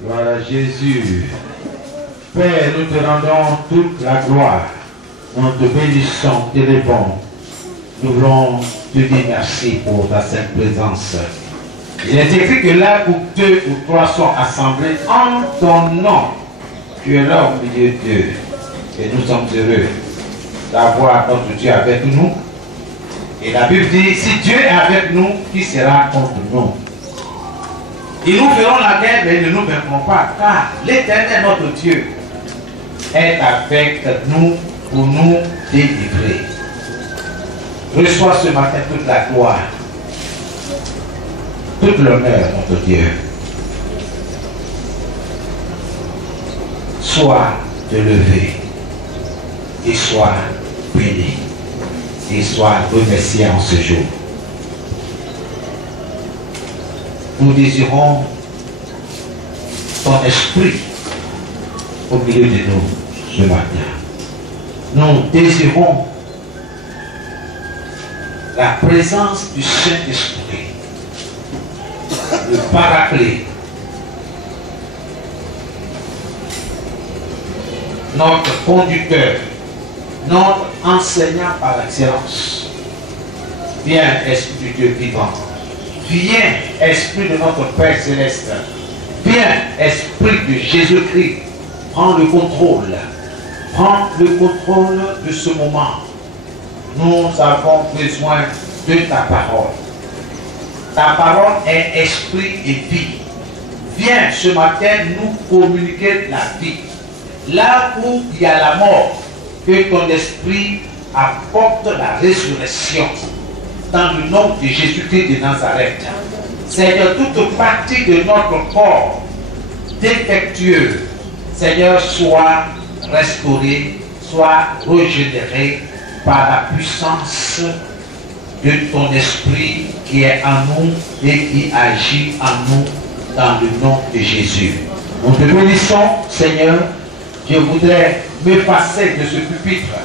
Gloire à Jésus. Père, nous te rendons toute la gloire. Nous te bénissons, te levons. Nous voulons te dire merci pour ta sainte présence. Il est écrit que là où 2 ou 3 sont assemblés en ton nom, tu es là au milieu d'eux. Et nous sommes heureux d'avoir notre Dieu avec nous. Et la Bible dit, si Dieu est avec nous, qui sera contre nous? Ils nous feront la guerre, mais ils ne nous vaincront pas, car l'Éternel, notre Dieu, est avec nous pour nous délivrer. Reçois ce matin toute la gloire, toute l'honneur, notre Dieu. Sois élevé et sois béni et sois remercié en ce jour. Nous désirons ton esprit au milieu de nous ce matin. Nous désirons la présence du Saint-Esprit, le Paraclet, notre conducteur, notre enseignant par excellence. Viens, Esprit du Dieu vivant. Viens, Esprit de notre Père Céleste. Viens, Esprit de Jésus-Christ. Prends le contrôle. Prends le contrôle de ce moment. Nous avons besoin de ta parole. Ta parole est esprit et vie. Viens ce matin nous communiquer la vie. Là où il y a la mort, que ton esprit apporte la résurrection. Dans le nom de Jésus-Christ de Nazareth. Seigneur, toute partie de notre corps défectueux, Seigneur, soit restaurée, soit régénérée par la puissance de ton esprit qui est en nous et qui agit en nous dans le nom de Jésus. Nous te bénissons, Seigneur. Je voudrais m'effacer de ce pupitre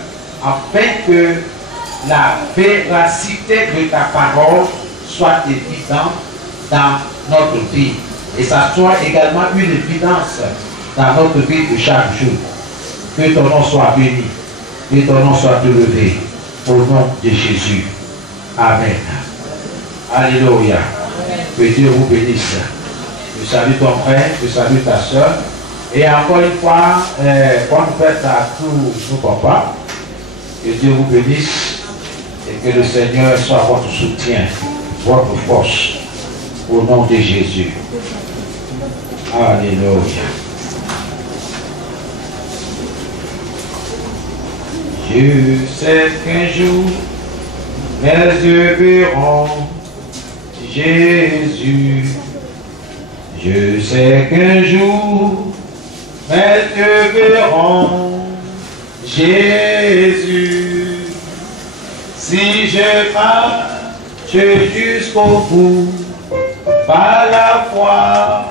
afin que la véracité de ta parole soit évidente dans notre vie. Et ça soit également une évidence dans notre vie de chaque jour. Que ton nom soit béni. Que ton nom soit élevé. Au nom de Jésus. Amen. Alléluia. Que Dieu vous bénisse. Je salue ton frère, je salue ta soeur. Et encore une fois, bonne fête à tous nos papas. Que Dieu vous bénisse. Et que le Seigneur soit votre soutien, votre force, au nom de Jésus. Alléluia. Je sais qu'un jour, mes yeux verront Jésus. Je sais qu'un jour, mes yeux verront Jésus. Si je marche jusqu'au bout, par la foi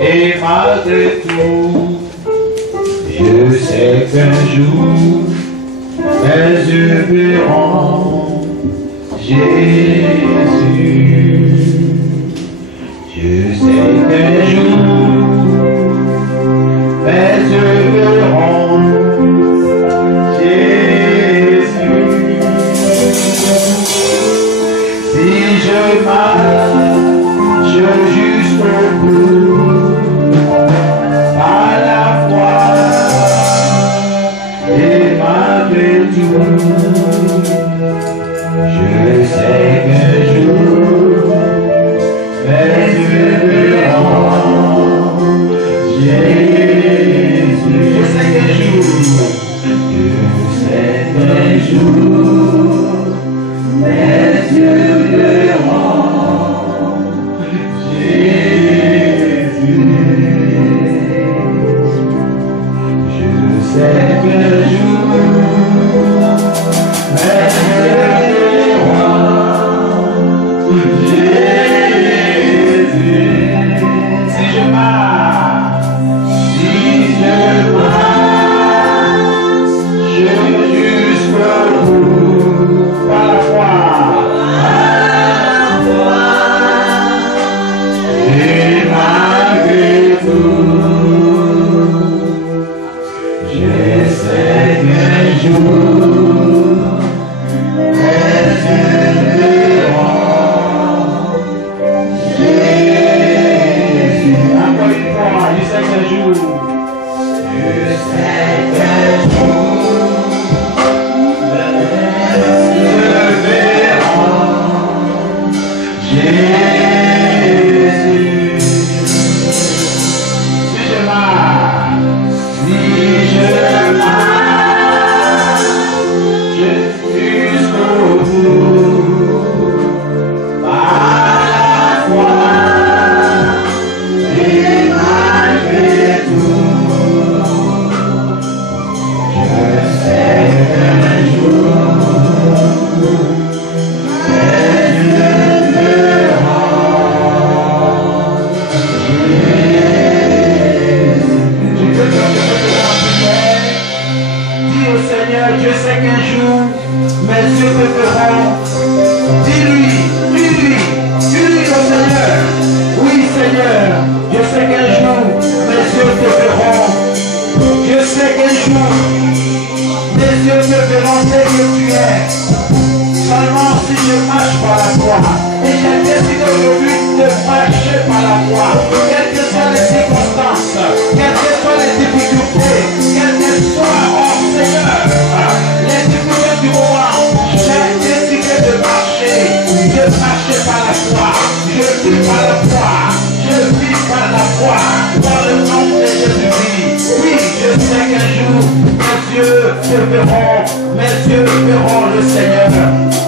et malgré tout, je sais qu'un jour, mes yeux verront Jésus. Je sais qu'un jour, mes yeux verront je marche jusqu'au bout, par la foi et malgré tout, je sais qu'un jour, mes yeux verront Jésus. Je sais qu'un jour, mes yeux verront Jésus. Je sais qu'un jour, mes yeux verront Jésus. Si je marche jusqu'au bout, sais qu'un jour, mes yeux te verront. Dis-lui au Seigneur. Oui, Seigneur, je sais qu'un jour, mes yeux te verront. Je sais qu'un jour, mes yeux te verront tel que tu es. Seulement si je marche par la foi. Et j'ai décidé aujourd'hui de marcher par la foi. Quelles que soient les circonstances, quelles que soient les difficultés, quelles que soient, oh Seigneur, les difficultés du moment, j'ai décidé de marcher par la foi. Je vis par la foi. Je vis par la foi. Dans le nom de Jésus-Christ. Oui, je sais qu'un jour, mes yeux se verront. Mes yeux verront le Seigneur.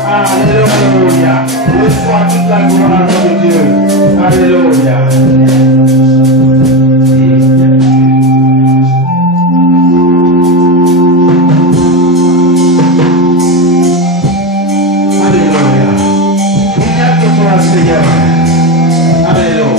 Alléluia. Reçois toute la gloire de Dieu. Alléluia. Alléluia. Il n'y a que toi, Seigneur. Alléluia.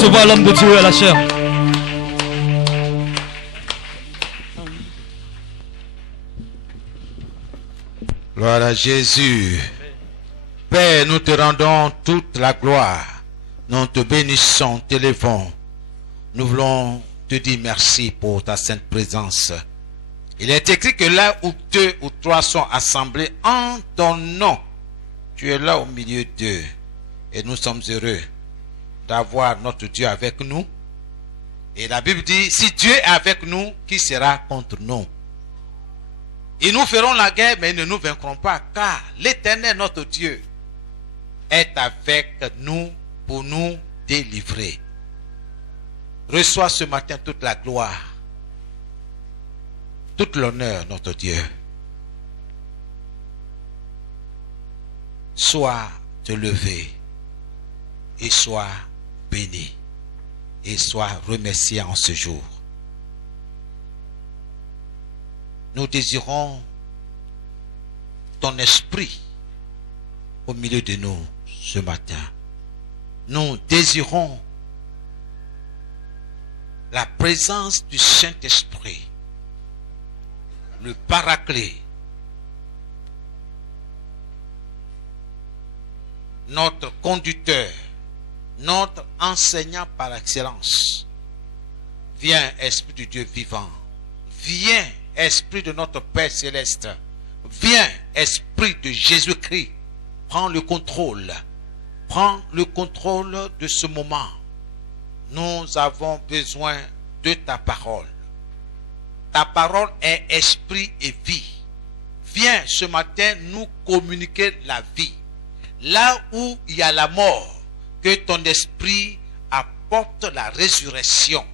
recevoir l'homme de Dieu à la chair. Gloire à Jésus. Père, nous te rendons toute la gloire. Nous te bénissons, t'élevons. Nous voulons te dire merci pour ta sainte présence. Il est écrit que là où 2 ou 3 sont assemblés en ton nom, tu es là au milieu d'eux. Et nous sommes heureux d'avoir notre Dieu avec nous. Et la Bible dit, si Dieu est avec nous, qui sera contre nous? Et nous ferons la guerre, mais ils ne nous vaincront pas, car l'Éternel, notre Dieu, est avec nous pour nous délivrer. Reçois ce matin toute la gloire, tout l'honneur, notre Dieu. Sois te levé et sois béni et sois remercié en ce jour. Nous désirons ton esprit au milieu de nous ce matin. Nous désirons la présence du Saint-Esprit, le Paraclet, notre conducteur, notre enseignant par excellence. Viens, Esprit du Dieu vivant. Viens, Esprit de notre Père céleste. Viens, Esprit de Jésus-Christ. Prends le contrôle. Prends le contrôle de ce moment. Nous avons besoin de ta parole. Ta parole est esprit et vie. Viens ce matin nous communiquer la vie. Là où il y a la mort, que ton esprit apporte la résurrection.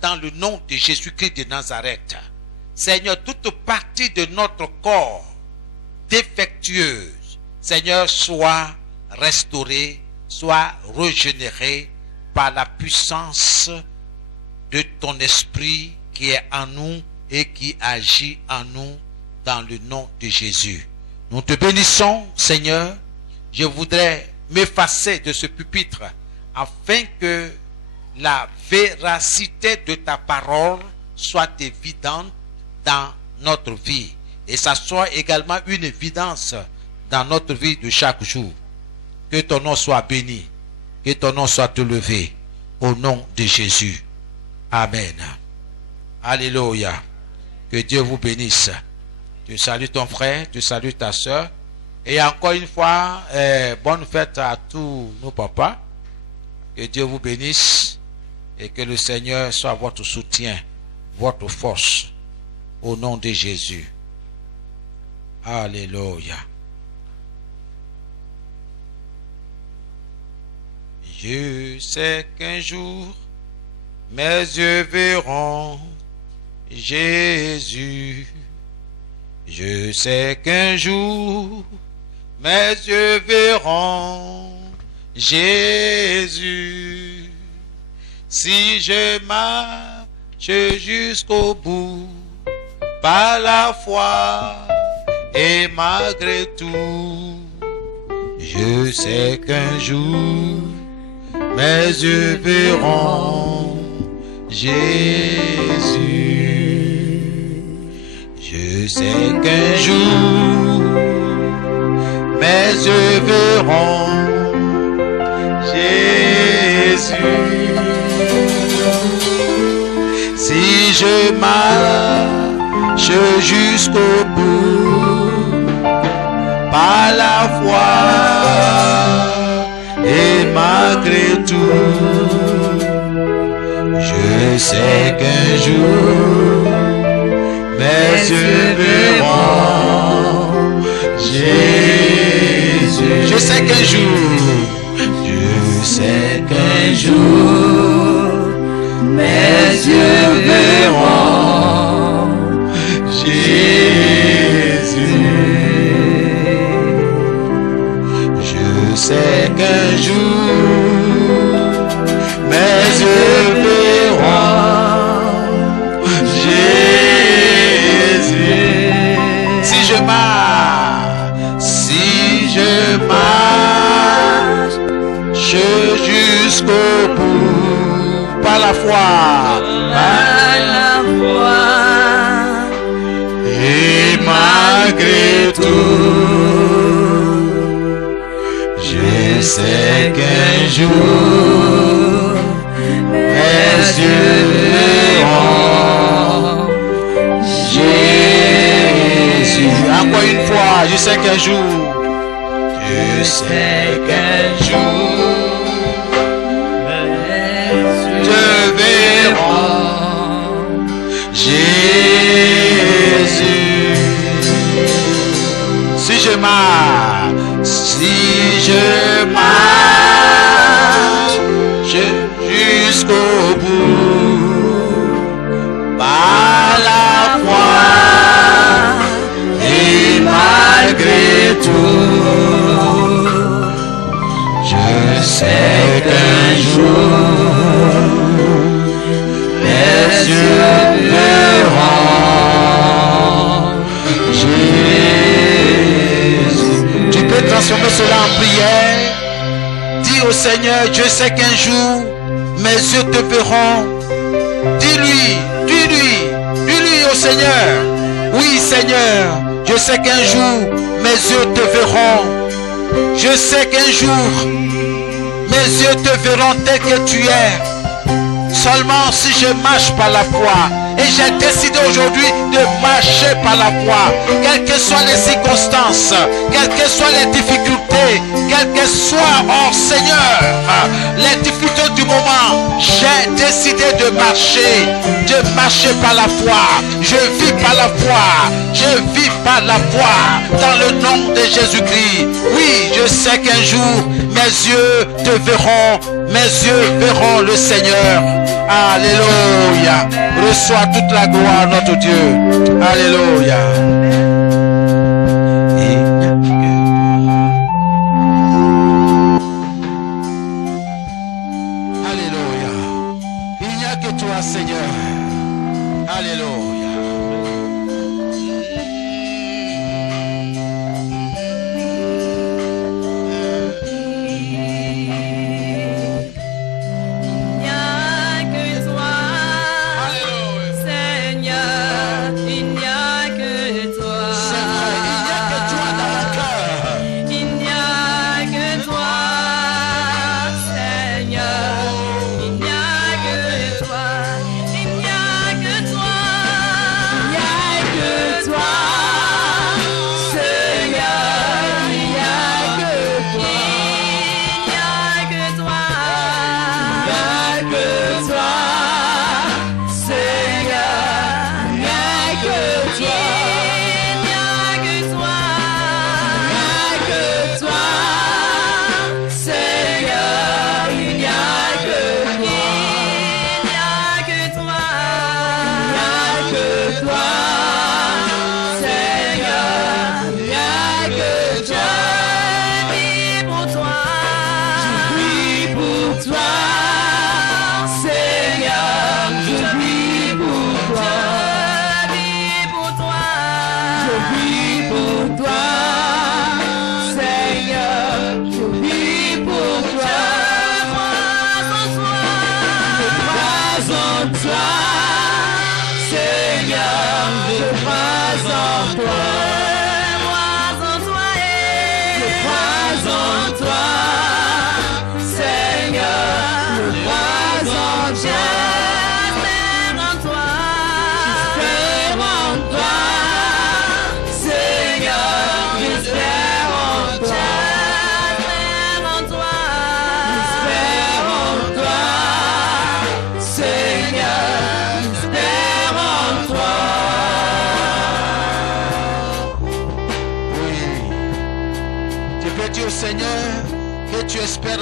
Dans le nom de Jésus-Christ de Nazareth. Seigneur, toute partie de notre corps défectueuse, Seigneur, soit restaurée, soit régénérée par la puissance de ton esprit qui est en nous et qui agit en nous dans le nom de Jésus. Nous te bénissons, Seigneur. Je voudrais m'effacer de ce pupitre afin que la véracité de ta parole soit évidente dans notre vie et ça soit également une évidence dans notre vie de chaque jour. Que ton nom soit béni, que ton nom soit élevé au nom de Jésus. Amen. Alléluia. Que Dieu vous bénisse. Tu salues ton frère, tu salues ta soeur. Et encore une fois, bonne fête à tous nos papas. Que Dieu vous bénisse et que le Seigneur soit votre soutien, votre force, au nom de Jésus. Alléluia. Je sais qu'un jour, mes yeux verront Jésus. Je sais qu'un jour, mes yeux verront Jésus. Si je marche jusqu'au bout, par la foi et malgré tout, je sais qu'un jour, mes yeux verront Jésus. Je sais qu'un jour, mes yeux verront Jésus. Si je marche jusqu'au bout, par la foi et malgré tout, je sais qu'un jour, mes yeux verront Jésus. Je sais qu'un jour, je sais qu'un jour, mes yeux verront Jésus. Je sais qu'un jour, mes yeux verront Jésus. Si je marche jusqu'au bout, la foi. Par la foi. Et malgré tout, je sais qu'un jour, mes yeux verront Jésus. Encore une fois, je sais qu'un jour, je sais qu'un jour, je verrai Jésus. Si je marche jusqu'au bout, par la foi, et malgré tout, je sais qu'un jour, mes yeux verront Jésus. Tu peux transformer cela en prière. Dis au Seigneur, je sais qu'un jour, mes yeux te verront. Dis-lui au Seigneur. Oui, Seigneur, je sais qu'un jour, mes yeux te verront. Je sais qu'un jour, mes yeux te verront tel que tu es. Seulement si je marche par la foi. Et j'ai décidé aujourd'hui de marcher par la foi. Quelles que soient les circonstances, quelles que soient les difficultés, quelles que soient, oh Seigneur, les difficultés du moment, j'ai décidé de marcher par la foi. Je vis par la foi. Je vis par la foi dans le nom de Jésus-Christ. Oui, je sais qu'un jour, mes yeux te verront. Mes yeux verront le Seigneur. Alléluia. Reçois toute la gloire, notre Dieu. Alléluia. Alléluia. Il n'y a que toi, Seigneur. Alléluia.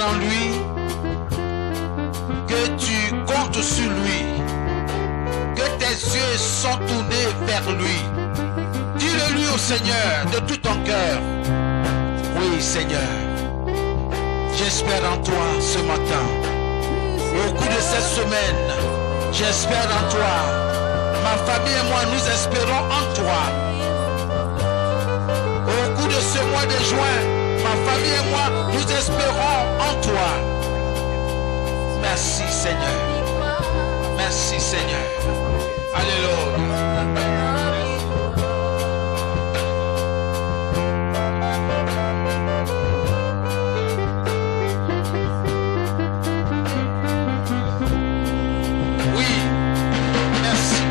En lui, que tu comptes sur lui, que tes yeux sont tournés vers lui. Dis-le lui au Seigneur de tout ton cœur. Oui, Seigneur, j'espère en toi ce matin. Au cours de cette semaine, j'espère en toi. Ma famille et moi, nous espérons en toi. Au cours de ce mois de juin, ma famille et moi, nous espérons en toi. Merci Seigneur. Merci Seigneur. Alléluia. Oui, merci.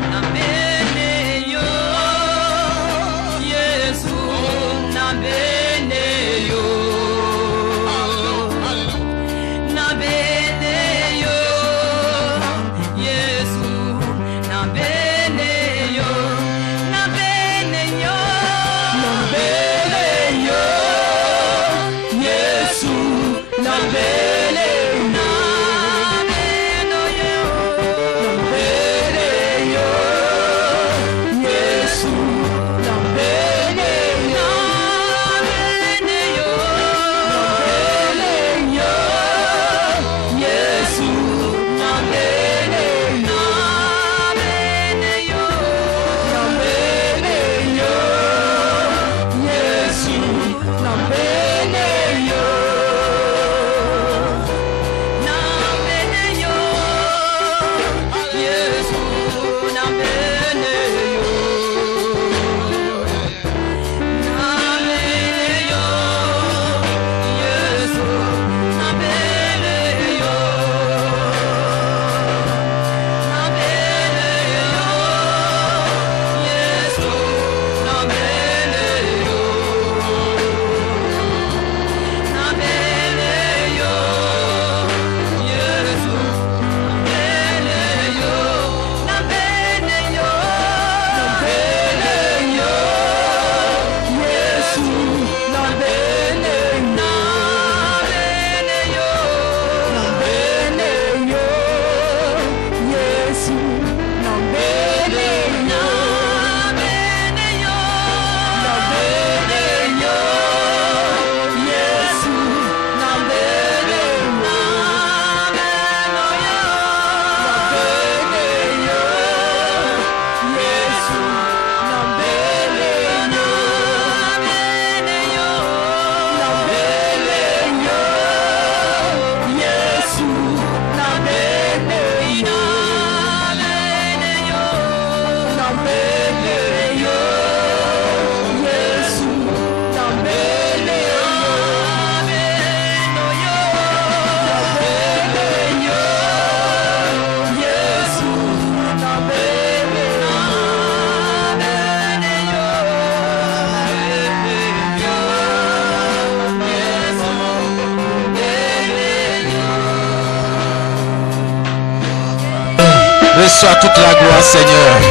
Reçois toute la gloire, Seigneur.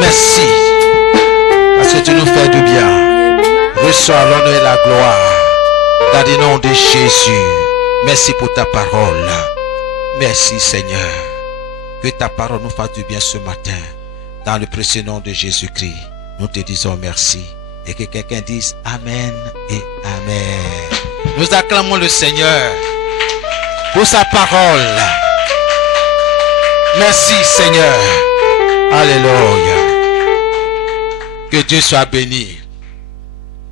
Merci. Parce que tu nous fais du bien. Reçois l'honneur et la gloire. Dans le nom de Jésus. Merci pour ta parole. Merci, Seigneur. Que ta parole nous fasse du bien ce matin. Dans le précieux nom de Jésus-Christ. Nous te disons merci. Et que quelqu'un dise Amen et Amen. Nous acclamons le Seigneur pour sa parole. Merci Seigneur. Alléluia. Que Dieu soit béni.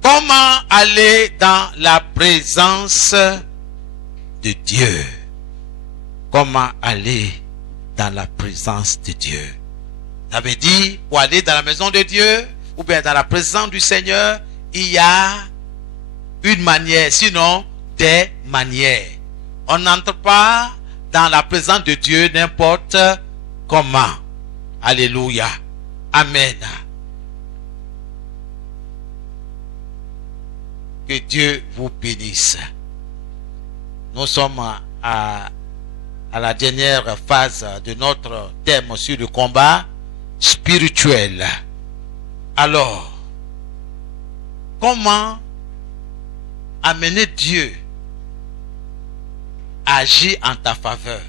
Comment aller dans la présence de Dieu? Comment aller dans la présence de Dieu? Ça veut dire, pour aller dans la maison de Dieu, ou bien dans la présence du Seigneur, il y a une manière, sinon des manières. On n'entre pas dans la présence de Dieu n'importe comment. Alléluia. Amen. Que Dieu vous bénisse. Nous sommes à la dernière phase de notre thème sur le combat spirituel. Alors, comment amener Dieu à agir en ta faveur?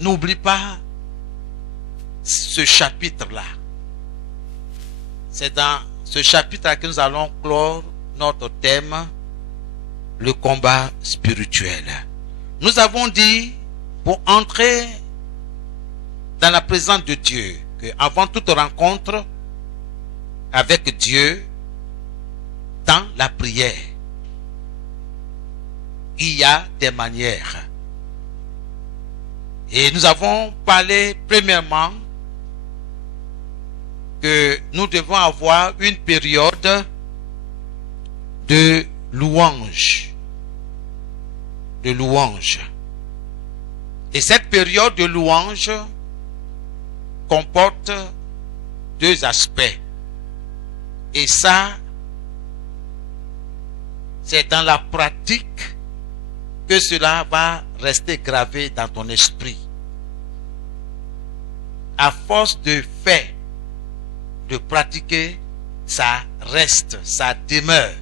N'oublie pas ce chapitre-là. C'est dans ce chapitre-là que nous allons clore notre thème, le combat spirituel. Nous avons dit, pour entrer dans la présence de Dieu, que avant toute rencontre avec Dieu, dans la prière, il y a des manières. Et nous avons parlé premièrement que nous devons avoir une période de louange. De louange. Et cette période de louange comporte deux aspects. Et ça, c'est dans la pratique que cela va rester gravé dans ton esprit. À force de faire, de pratiquer, ça reste, ça demeure.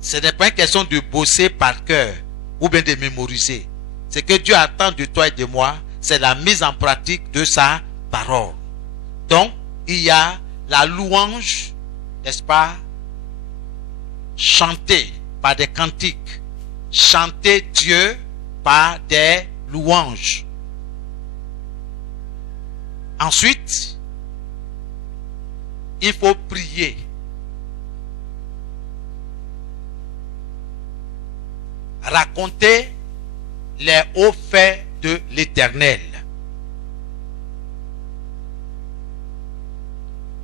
Ce n'est pas une question de bosser par cœur ou bien de mémoriser. Ce que Dieu attend de toi et de moi, c'est la mise en pratique de sa parole. Donc, il y a la louange, n'est-ce pas, chantée par des cantiques, chanter Dieu par des louanges. Ensuite, il faut prier. Raconter les hauts faits de l'Éternel.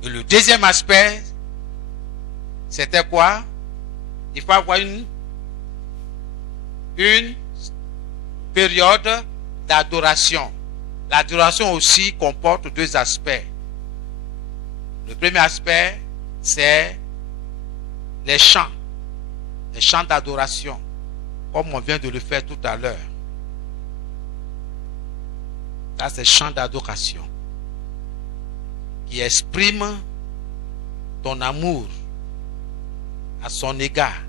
Et le deuxième aspect, c'était quoi? Il faut avoir une période d'adoration. L'adoration aussi comporte deux aspects. Le premier aspect, c'est les chants d'adoration, comme on vient de le faire tout à l'heure. Ça, c'est chants d'adoration qui expriment ton amour à son égard.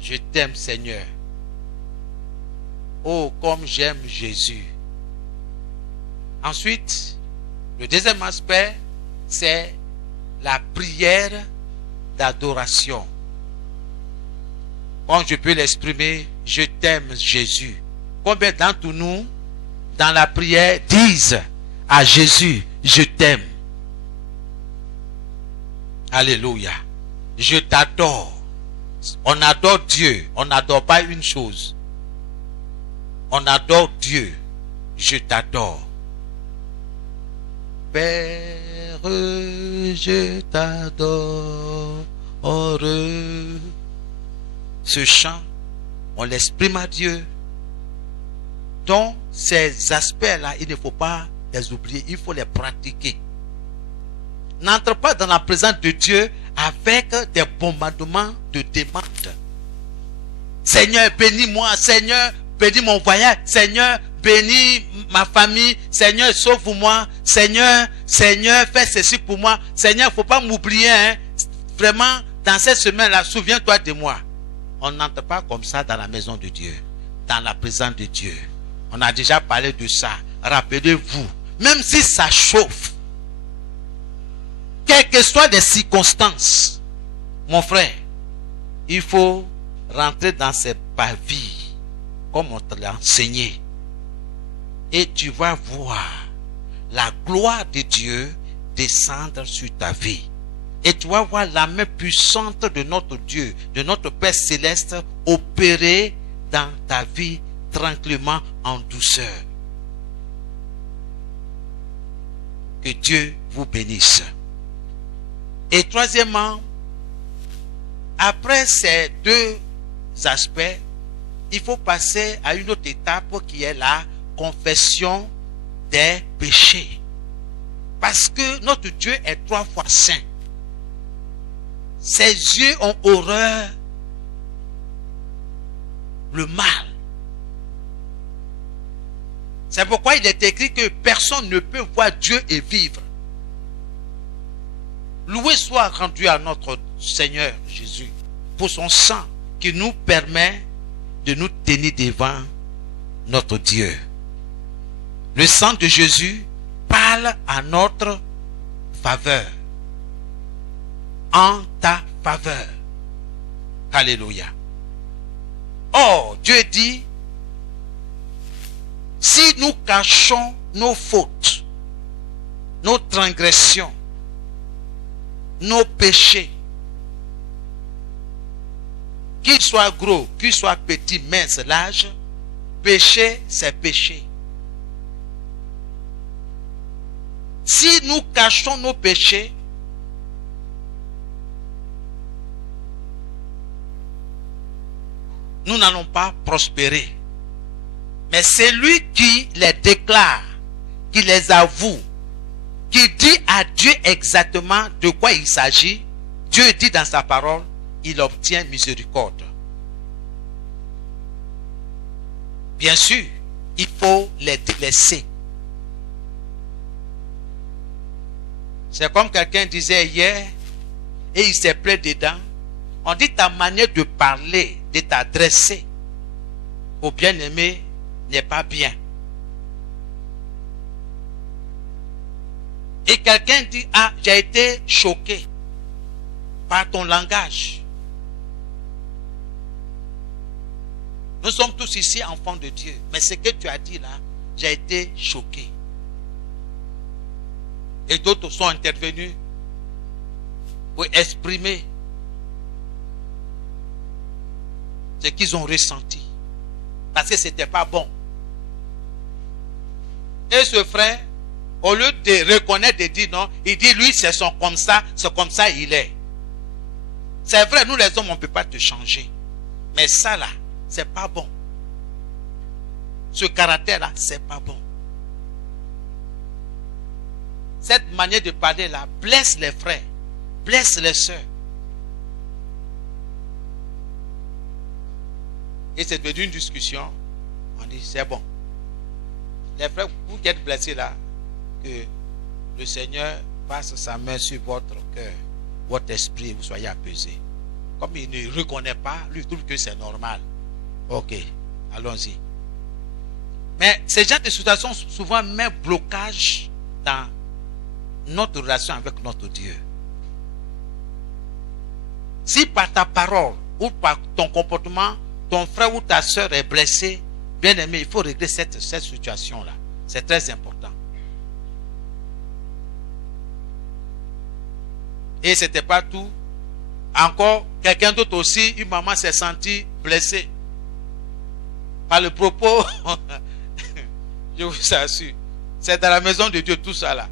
Je t'aime, Seigneur. Oh, comme j'aime Jésus. Ensuite, le deuxième aspect, c'est la prière d'adoration. Comme je peux l'exprimer, je t'aime, Jésus. Combien d'entre nous, dans la prière, disent à Jésus, je t'aime. Alléluia. Je t'adore. On adore Dieu. On n'adore pas une chose. On adore Dieu. Je t'adore. Père, je t'adore. Ce chant, on l'exprime à Dieu. Donc, ces aspects-là, il ne faut pas les oublier. Il faut les pratiquer. N'entre pas dans la présence de Dieu avec des bombardements de demandes. Seigneur, bénis-moi. Seigneur, bénis mon voyage. Seigneur, bénis ma famille. Seigneur, sauve-moi. Seigneur, fais ceci pour moi. Seigneur, il ne faut pas m'oublier. Hein. Vraiment, dans cette semaine-là, souviens-toi de moi. On n'entre pas comme ça dans la maison de Dieu. Dans la présence de Dieu. On a déjà parlé de ça. Rappelez-vous, même si ça chauffe, quelles que soient les circonstances, mon frère, il faut rentrer dans cette vie comme on te l'a enseigné. Et tu vas voir la gloire de Dieu descendre sur ta vie. Et tu vas voir la main puissante de notre Dieu, de notre Père Céleste, opérer dans ta vie tranquillement, en douceur. Que Dieu vous bénisse. Et troisièmement, après ces deux aspects, il faut passer à une autre étape qui est la confession des péchés. Parce que notre Dieu est 3 fois saint. Ses yeux ont horreur le mal. C'est pourquoi il est écrit que personne ne peut voir Dieu et vivre. Loué soit rendu à notre Seigneur Jésus pour son sang qui nous permet de nous tenir devant notre Dieu. Le sang de Jésus parle à notre faveur. En ta faveur. Alléluia. Or, Dieu dit, si nous cachons nos fautes, nos transgressions, nos péchés, qu'il soit gros, qu'il soit petit, mince, large, péché, c'est péché. Si nous cachons nos péchés, nous n'allons pas prospérer. Mais c'est lui qui les déclare, qui les avoue, qui dit à Dieu exactement de quoi il s'agit. Dieu dit dans sa parole, il obtient miséricorde. Bien sûr, il faut les délaisser. C'est comme quelqu'un disait hier, et il s'est plaint dedans. On dit ta manière de parler, de t'adresser au bien-aimé n'est pas bien. Et quelqu'un dit, ah, j'ai été choqué par ton langage. Nous sommes tous ici enfants de Dieu. Mais ce que tu as dit là, j'ai été choqué. Et d'autres sont intervenus pour exprimer ce qu'ils ont ressenti. Parce que ce n'était pas bon. Et ce frère, au lieu de reconnaître, de dire non, il dit lui c'est comme ça il est. C'est vrai, nous les hommes on ne peut pas te changer. Mais ça là, c'est pas bon. Ce caractère là, c'est pas bon. Cette manière de parler là blesse les frères, blesse les sœurs. Et c'est devenu une discussion. On dit c'est bon. Les frères, vous qui êtes blessés là, que le Seigneur passe sa main sur votre cœur, votre esprit, vous soyez apaisés. Comme il ne reconnaît pas, lui trouve que c'est normal. Ok, allons-y. Mais ces genre de situations souvent mettent blocage dans notre relation avec notre Dieu. Si par ta parole ou par ton comportement, ton frère ou ta soeur est blessé, bien aimé, il faut régler cette situation-là. C'est très important. Et ce n'était pas tout. Encore, quelqu'un d'autre aussi, une maman s'est sentie blessée par le propos. Je vous assure. C'est dans la maison de Dieu tout ça là.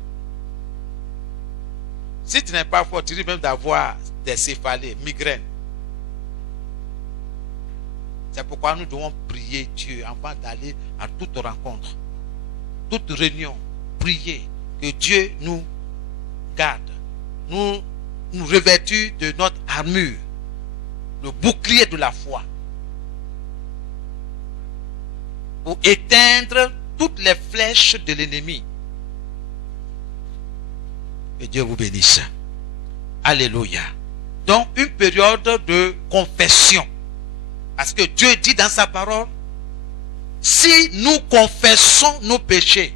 Si tu n'es pas fort, tu risques même d'avoir des céphalées, migraines. C'est pourquoi nous devons prier Dieu avant d'aller à toute rencontre, toute réunion. Prier que Dieu nous garde, nous revêtisse de notre armure, le bouclier de la foi, pour éteindre toutes les flèches de l'ennemi. Que Dieu vous bénisse. Alléluia. Donc une période de confession. Parce que Dieu dit dans sa parole, si nous confessons nos péchés,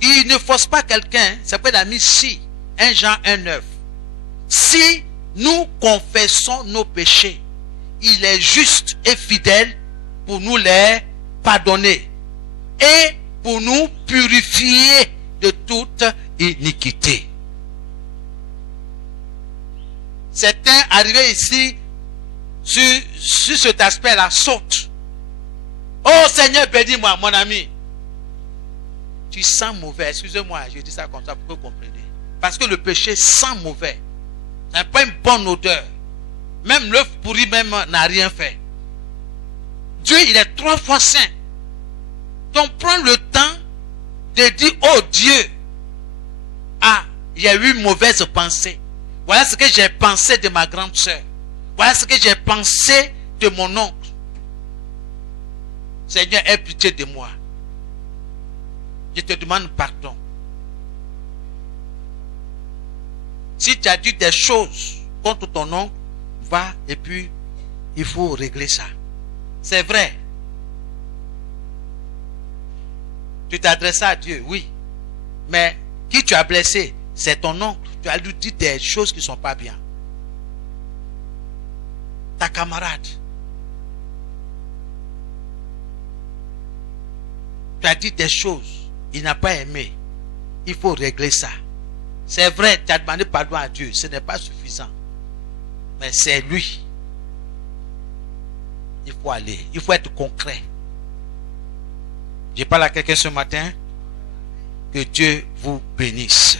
il ne force pas quelqu'un, ça peut être mis si, 1 Jean 1,9. Si nous confessons nos péchés, il est juste et fidèle pour nous les pardonner et pour nous purifier de toute iniquité. Certains arrivés ici sur cet aspect-là sautent. Oh Seigneur, bénis-moi, mon ami. Tu sens mauvais. Excusez-moi, je dis ça comme ça pour que vous compreniez. Parce que le péché sent mauvais. Ça n'a pas une bonne odeur. Même l'œuf pourri même n'a rien fait. Dieu, il est 3 fois saint. Donc prends le temps de dire, oh Dieu, ah, j'ai eu une mauvaise pensée. Voilà ce que j'ai pensé de ma grande soeur. Voilà ce que j'ai pensé de mon oncle. Seigneur, aie pitié de moi. Je te demande pardon. Si tu as dit des choses contre ton oncle, va et puis il faut régler ça. C'est vrai. Tu t'adresses à Dieu, oui. Mais qui tu as blessé, c'est ton oncle. Tu as lui dit des choses qui ne sont pas bien. Ta camarade. Tu as dit des choses. Il n'a pas aimé. Il faut régler ça. C'est vrai, tu as demandé pardon à Dieu. Ce n'est pas suffisant. Mais c'est lui il faut aller. Il faut être concret. Je parle à quelqu'un ce matin. Que Dieu vous bénisse.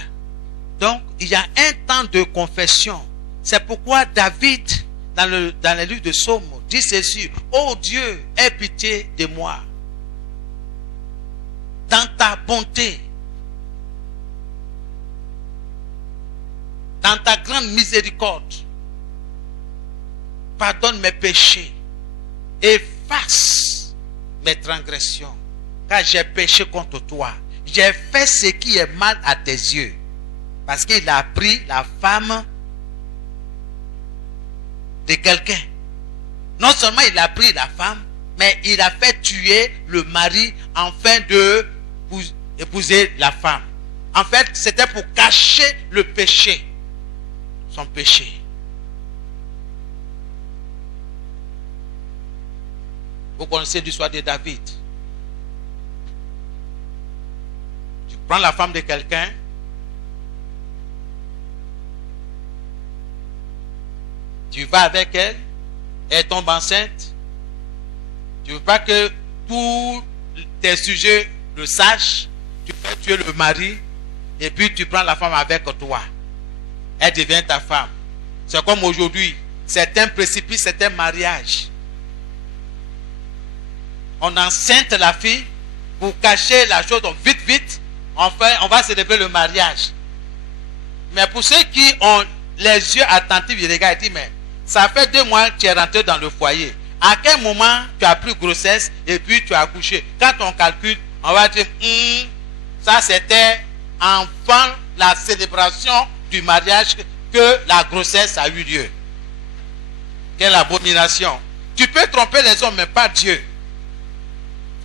Donc, il y a un temps de confession. C'est pourquoi David, dans le livre de Psaume, dit ceci: ô Dieu, aie pitié de moi. Dans ta bonté, dans ta grande miséricorde, pardonne mes péchés, efface mes transgressions, car j'ai péché contre toi. J'ai fait ce qui est mal à tes yeux. Parce qu'il a pris la femme de quelqu'un. Non seulement il a pris la femme, mais il a fait tuer le mari afin de épouser la femme. En fait, c'était pour cacher le péché. Son péché. Vous connaissez l'histoire de David. Tu prends la femme de quelqu'un, tu vas avec elle, elle tombe enceinte, tu ne veux pas que tous tes sujets le sachent, tu fais tuer le mari, et puis tu prends la femme avec toi. Elle devient ta femme. C'est comme aujourd'hui, c'est un précipice, c'est un mariage. On enceinte la fille pour cacher la chose, donc vite, vite, enfin, on va célébrer le mariage. Mais pour ceux qui ont les yeux attentifs, ils regardent et disent, mais ça fait 2 mois que tu es rentré dans le foyer. À quel moment tu as pris grossesse et puis tu as accouché? Quand on calcule, on va dire, ça c'était avant la célébration du mariage que la grossesse a eu lieu. Quelle abomination. Tu peux tromper les hommes, mais pas Dieu.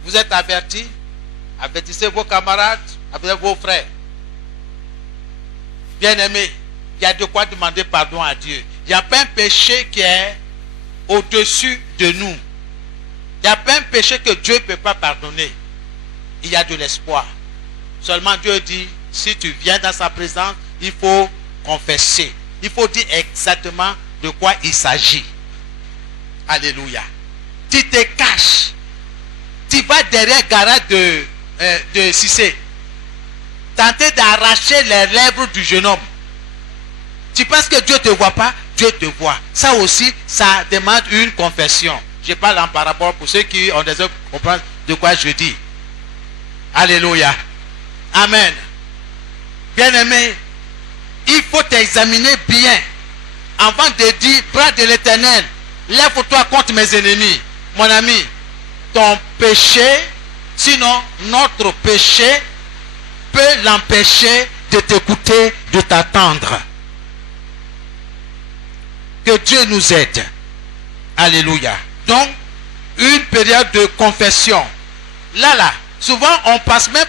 Vous êtes avertis. Avertissez vos camarades, avertissez vos frères. Bien-aimés, il y a de quoi demander pardon à Dieu. Il n'y a pas un péché qui est au-dessus de nous. Il n'y a pas un péché que Dieu ne peut pas pardonner. Il y a de l'espoir. Seulement Dieu dit, si tu viens dans sa présence, il faut confesser. Il faut dire exactement de quoi il s'agit. Alléluia. Tu te caches. Tu vas derrière le garage de Cissé. Tenter d'arracher les lèvres du jeune homme. Tu penses que Dieu ne te voit pas? Dieu te voit. Ça aussi, ça demande une confession. Je parle en parabole pour ceux qui ont des œuvres pour comprendre de quoi je dis. Alléluia. Amen. Bien-aimé, il faut t'examiner bien avant de dire, bras de l'Éternel, lève-toi contre mes ennemis. Mon ami, ton péché, sinon notre péché, peut l'empêcher de t'écouter, de t'attendre. Que Dieu nous aide. Alléluia. Donc, une période de confession. Là, souvent on passe même.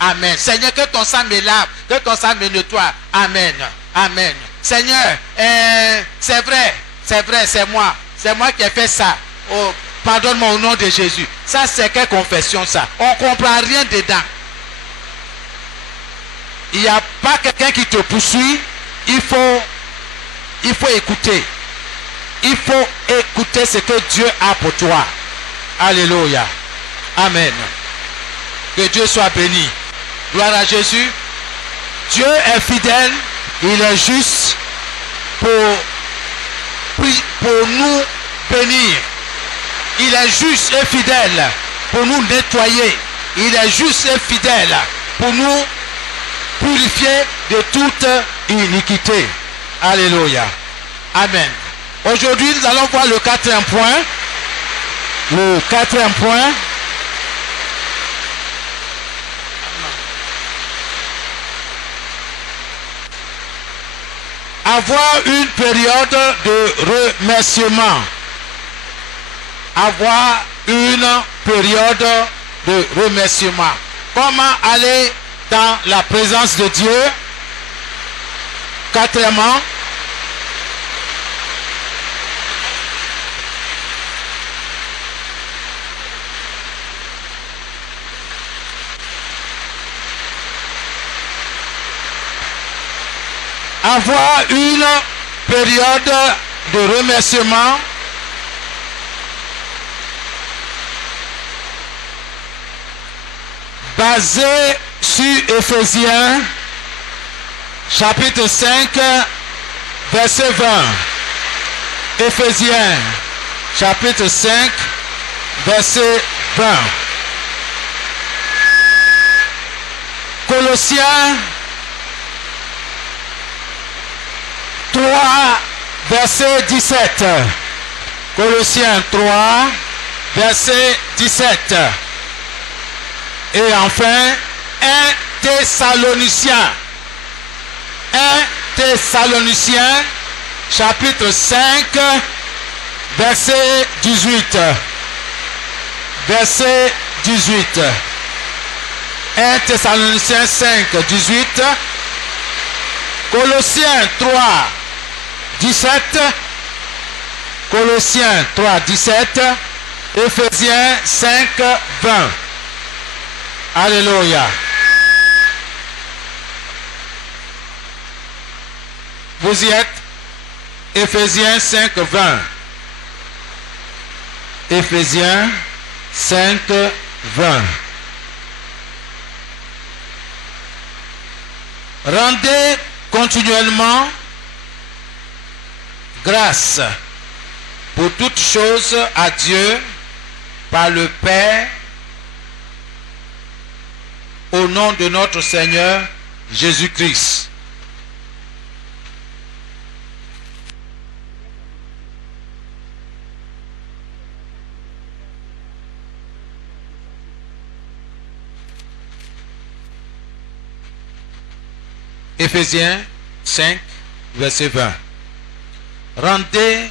Amen. Seigneur, que ton sang me lave, que ton sang me nettoie. Amen. Amen. Seigneur, c'est vrai, c'est moi qui ai fait ça. Oh, pardonne-moi au nom de Jésus. Ça, c'est quelle confession ça? On ne comprend rien dedans. Il n'y a pas quelqu'un qui te poursuit. Il faut écouter. Il faut écouter ce que Dieu a pour toi. Alléluia. Amen. Que Dieu soit béni. Gloire à Jésus. Dieu est fidèle. Il est juste pour nous bénir. Il est juste et fidèle pour nous nettoyer. Il est juste et fidèle pour nous purifier de toute iniquité. Alléluia. Amen. Aujourd'hui, nous allons voir le 4e point. Le 4e point. Avoir une période de remerciement. Avoir une période de remerciement. Comment aller dans la présence de Dieu? Quatrièmement, avoir une période de remerciement. basé sur Éphésiens, chapitre 5, verset 20. Éphésiens, chapitre 5, verset 20. Colossiens 3, verset 17. Colossiens 3, verset 17. Et enfin, 1 Thessaloniciens. 1 Thessaloniciens, chapitre 5, verset 18. Verset 18. 1 Thessaloniciens 5, 18. Colossiens 3, 17. Colossiens 3, 17. Éphésiens 5, 20. Alléluia. Vous y êtes? Éphésiens 5, 20. Éphésiens 5, 20. Rendez continuellement grâce pour toutes choses à Dieu par le Père au nom de notre Seigneur Jésus-Christ. Éphésiens 5, verset 20. Rendez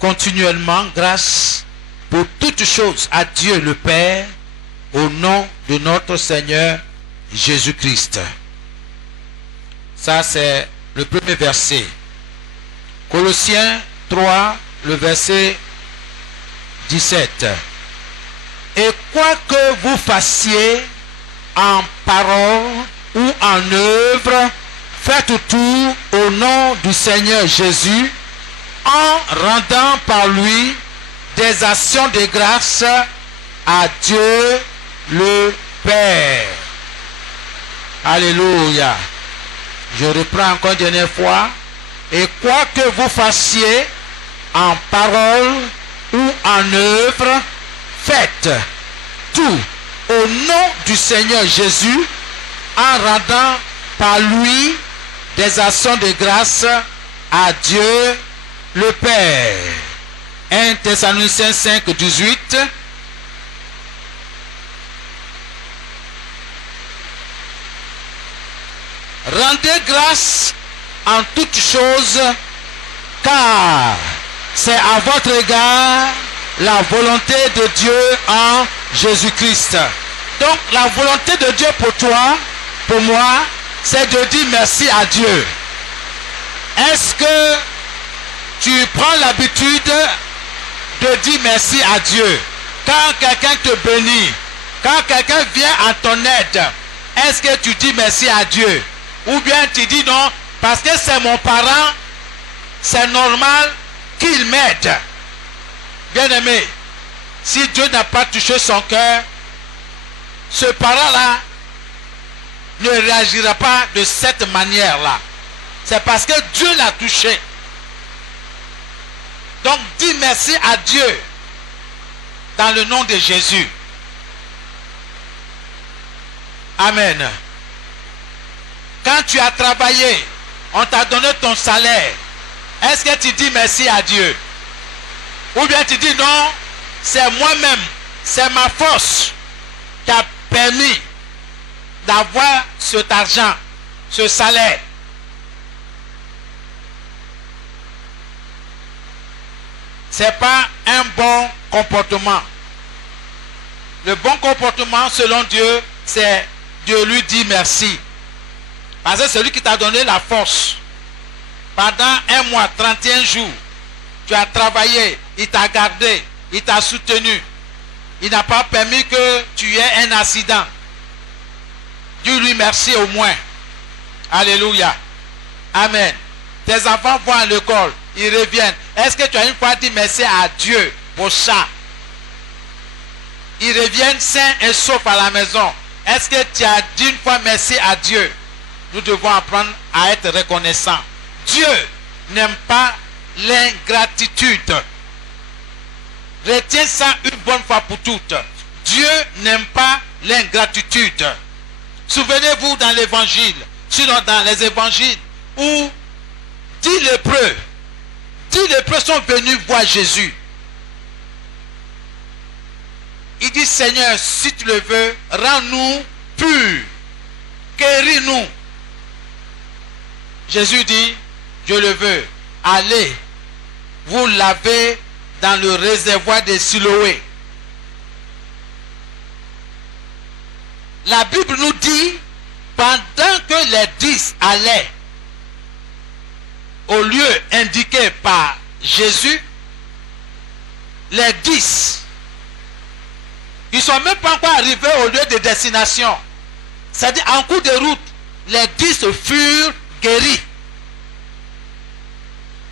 continuellement grâce pour toutes choses à Dieu le Père au nom de notre Seigneur Jésus-Christ. Ça, c'est le premier verset. Colossiens 3, le verset 17. Et quoi que vous fassiez en parole ou en œuvre, faites tout au nom du Seigneur Jésus, en rendant par lui des actions de grâce à Dieu le Père. Alléluia. Je reprends encore une dernière fois. Et quoi que vous fassiez en parole ou en œuvre, faites tout au nom du Seigneur Jésus, en rendant par lui des actions de grâce à Dieu le Père. 1 Thessaloniciens 5, 18. Rendez grâce en toutes choses, car c'est à votre égard la volonté de Dieu en Jésus-Christ. Donc la volonté de Dieu pour toi, pour moi, c'est de dire merci à Dieu. Est-ce que tu prends l'habitude de dire merci à Dieu quand quelqu'un te bénit, quand quelqu'un vient à ton aide? Est-ce que tu dis merci à Dieu? Ou bien tu dis non, parce que c'est mon parent, c'est normal qu'il m'aide. Bien-aimé, si Dieu n'a pas touché son cœur, ce parent-là ne réagira pas de cette manière-là. C'est parce que Dieu l'a touché. Donc dis merci à Dieu dans le nom de Jésus. Amen. Quand tu as travaillé, on t'a donné ton salaire. Est-ce que tu dis merci à Dieu? Ou bien tu dis non, c'est moi-même, c'est ma force qui a permis d'avoir cet argent, ce salaire. C'est pas un bon comportement. Le bon comportement selon Dieu, c'est de lui dire merci. Parce que c'est lui qui t'a donné la force. Pendant un mois, 31 jours, tu as travaillé, il t'a gardé, il t'a soutenu. Il n'a pas permis que tu aies un accident. Dis-lui merci au moins. Alléluia. Amen. Tes enfants vont à l'école, ils reviennent. Est-ce que tu as une fois dit merci à Dieu pour ça? ils reviennent sains et saufs à la maison. Est-ce que tu as dit une fois merci à Dieu? Nous devons apprendre à être reconnaissants. Dieu n'aime pas l'ingratitude. Retiens ça une bonne fois pour toutes. Dieu n'aime pas l'ingratitude. Souvenez-vous dans l'évangile, sinon dans les évangiles, où 10 lépreux sont venus voir Jésus. Il dit, Seigneur, si tu le veux, rends-nous purs, guéris-nous. Jésus dit, je le veux, allez, vous lavez dans le réservoir de Siloé. La Bible nous dit, pendant que les 10 allaient au lieu indiqué par Jésus, les 10, ils ne sont même pas encore arrivés au lieu de destination. C'est-à-dire, en cours de route, les 10 furent guéris.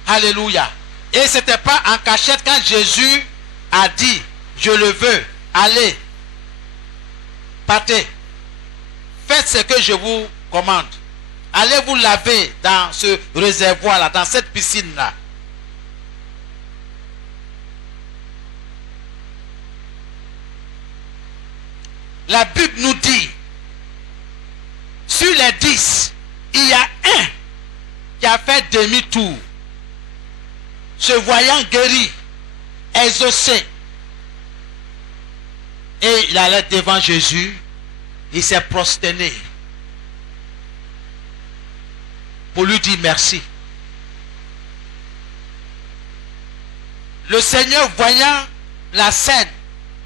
Alléluia. Et ce n'était pas en cachette quand Jésus a dit, je le veux, allez, partez, faites ce que je vous commande. Allez vous laver dans ce réservoir-là, dans cette piscine-là. La Bible nous dit, sur les 10, il y a un qui a fait demi-tour, se voyant guéri, exaucé. Et il allait devant Jésus, il s'est prosterné pour lui dire merci. Le Seigneur, voyant la scène,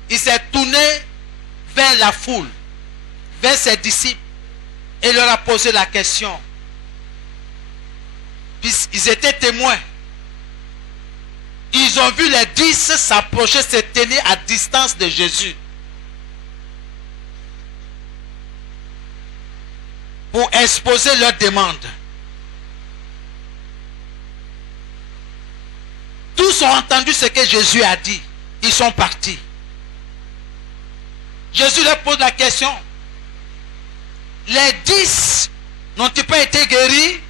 il s'est tourné vers la foule, vers ses disciples, et leur a posé la question. Puisqu'ils étaient témoins, ils ont vu les 10 s'approcher, se tenir à distance de Jésus pour exposer leur demande. Tous ont entendu ce que Jésus a dit. Ils sont partis. Jésus leur pose la question. Les 10 n'ont-ils pas été guéris?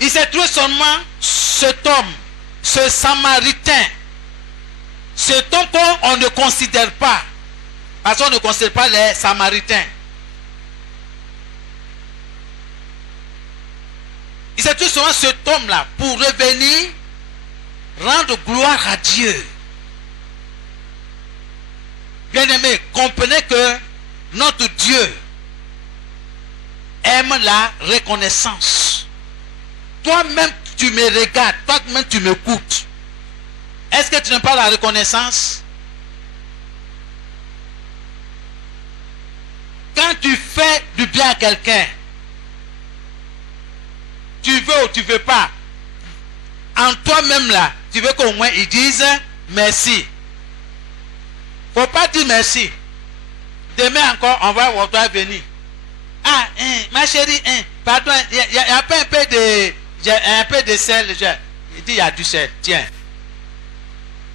Il s'est trouvé seulement cet homme, ce Samaritain. Cet homme qu'on ne considère pas. Parce qu'on ne considère pas les Samaritains. Il s'est trouvé seulement cet homme-là pour revenir rendre gloire à Dieu. Bien-aimés, comprenez que notre Dieu aime la reconnaissance. Toi-même, tu me regardes, toi-même, tu m'écoutes. Est-ce que tu n'aimes pas la reconnaissance? Quand tu fais du bien à quelqu'un, tu veux ou tu ne veux pas, en toi-même là, tu veux qu'au moins ils disent merci. Il ne faut pas dire merci. Demain encore, on va voir toi venir. Ah, ma chérie, pardon, il y a pas un peu de sel. Il dit, il y a du sel. Tiens.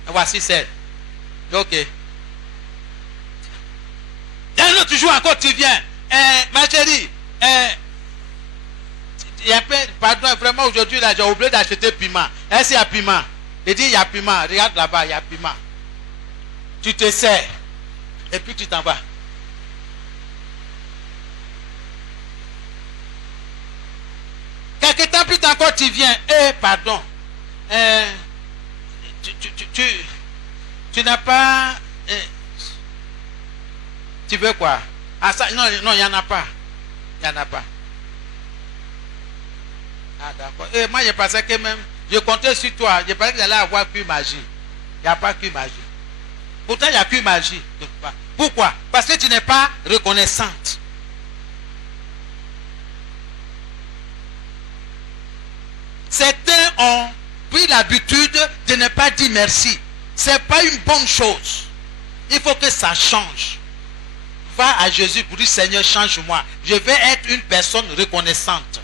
Voici sel. Ok. Et un autre jour encore, tu viens. Ma chérie, il y a un peu, pardon, vraiment aujourd'hui, là, j'ai oublié d'acheter piment. Est-ce qu'il y a piment? Il dit, il y a piment. Regarde là-bas, il y a piment. Tu te sers. Et puis tu t'en vas. Quelque temps plus tard encore, tu viens. Pardon. Tu n'as pas... tu veux quoi? Ah, ça, non, il n'y en a pas. Il n'y en a pas. Ah, d'accord. Et moi, je pensais que même... Je comptais sur toi. Je pensais que j'allais avoir plus magie. Il n'y a pas que magie. Pourtant, il n'y a que magie. Pourquoi? Parce que tu n'es pas reconnaissante. Certains ont pris l'habitude de ne pas dire merci. Ce n'est pas une bonne chose. Il faut que ça change. Va à Jésus pour dire, Seigneur, change-moi. Je vais être une personne reconnaissante.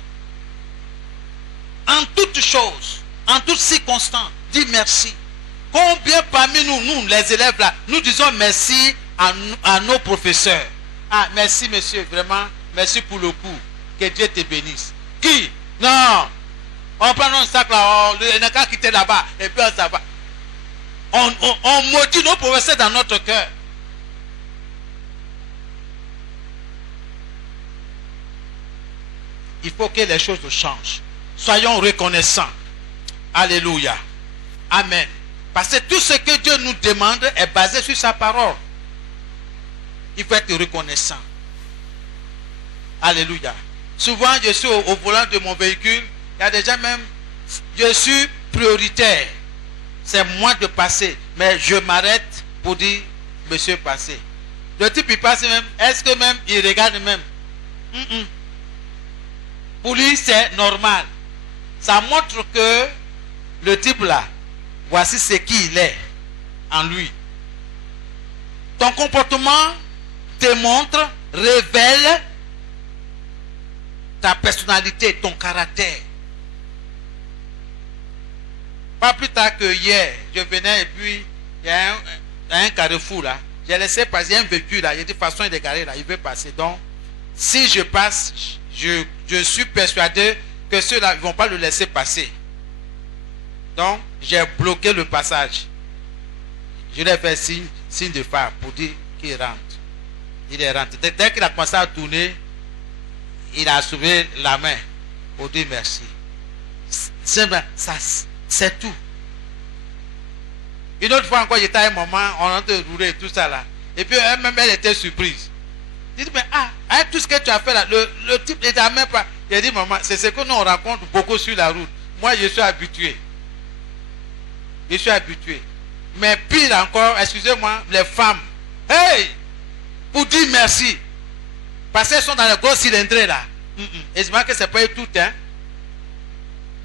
En toutes choses, En toutes circonstances, dis merci. Combien parmi nous, les élèves là, nous disons merci à nos professeurs. Ah, merci monsieur, vraiment, merci pour le coup. Que Dieu te bénisse. Qui? Non. On prend un sac là, on n'a qu'à quitter là-bas, et puis on s'en va. On maudit nos professeurs dans notre cœur. Il faut que les choses changent. Soyons reconnaissants. Alléluia. Amen. Parce que tout ce que Dieu nous demande est basé sur sa parole. Il faut être reconnaissant. Alléluia. Souvent, je suis au volant de mon véhicule. Il y a des gens même, je suis prioritaire. C'est moi de passer. Mais je m'arrête pour dire, monsieur, passez. Le type, il passe même. Est-ce que même, il regarde même? Pour lui, c'est normal. Ça montre que le type là, voici ce qu'il est en lui. Ton comportement démontre, révèle ta personnalité, ton caractère. Pas plus tard que hier, je venais et puis il y a un carrefour là. J'ai laissé passer, il y a un véhicule là. Il y a de façon de garer là, il veut passer. Donc, si je passe, je suis persuadé que ceux-là ne vont pas le laisser passer. Donc, j'ai bloqué le passage. Je lui ai fait signe de phare pour dire qu'il rentre. Il est rentré. Dès qu'il a commencé à tourner, il a soulevé la main pour dire merci. C'est tout. Une autre fois encore, j'étais à un moment, on a roulé et tout ça là. Et puis elle-même, elle était surprise. Il dit, mais avec tout ce que tu as fait là, le type n'était même pas. Il a dit, maman, c'est ce que nous on rencontre beaucoup sur la route. Moi, je suis habitué. Je suis habitué. Mais pire encore, excusez-moi, les femmes. Hey! Pour dire merci. Parce qu'elles sont dans le gros cylindré là. Et c'est vrai que c'est pas tout, hein.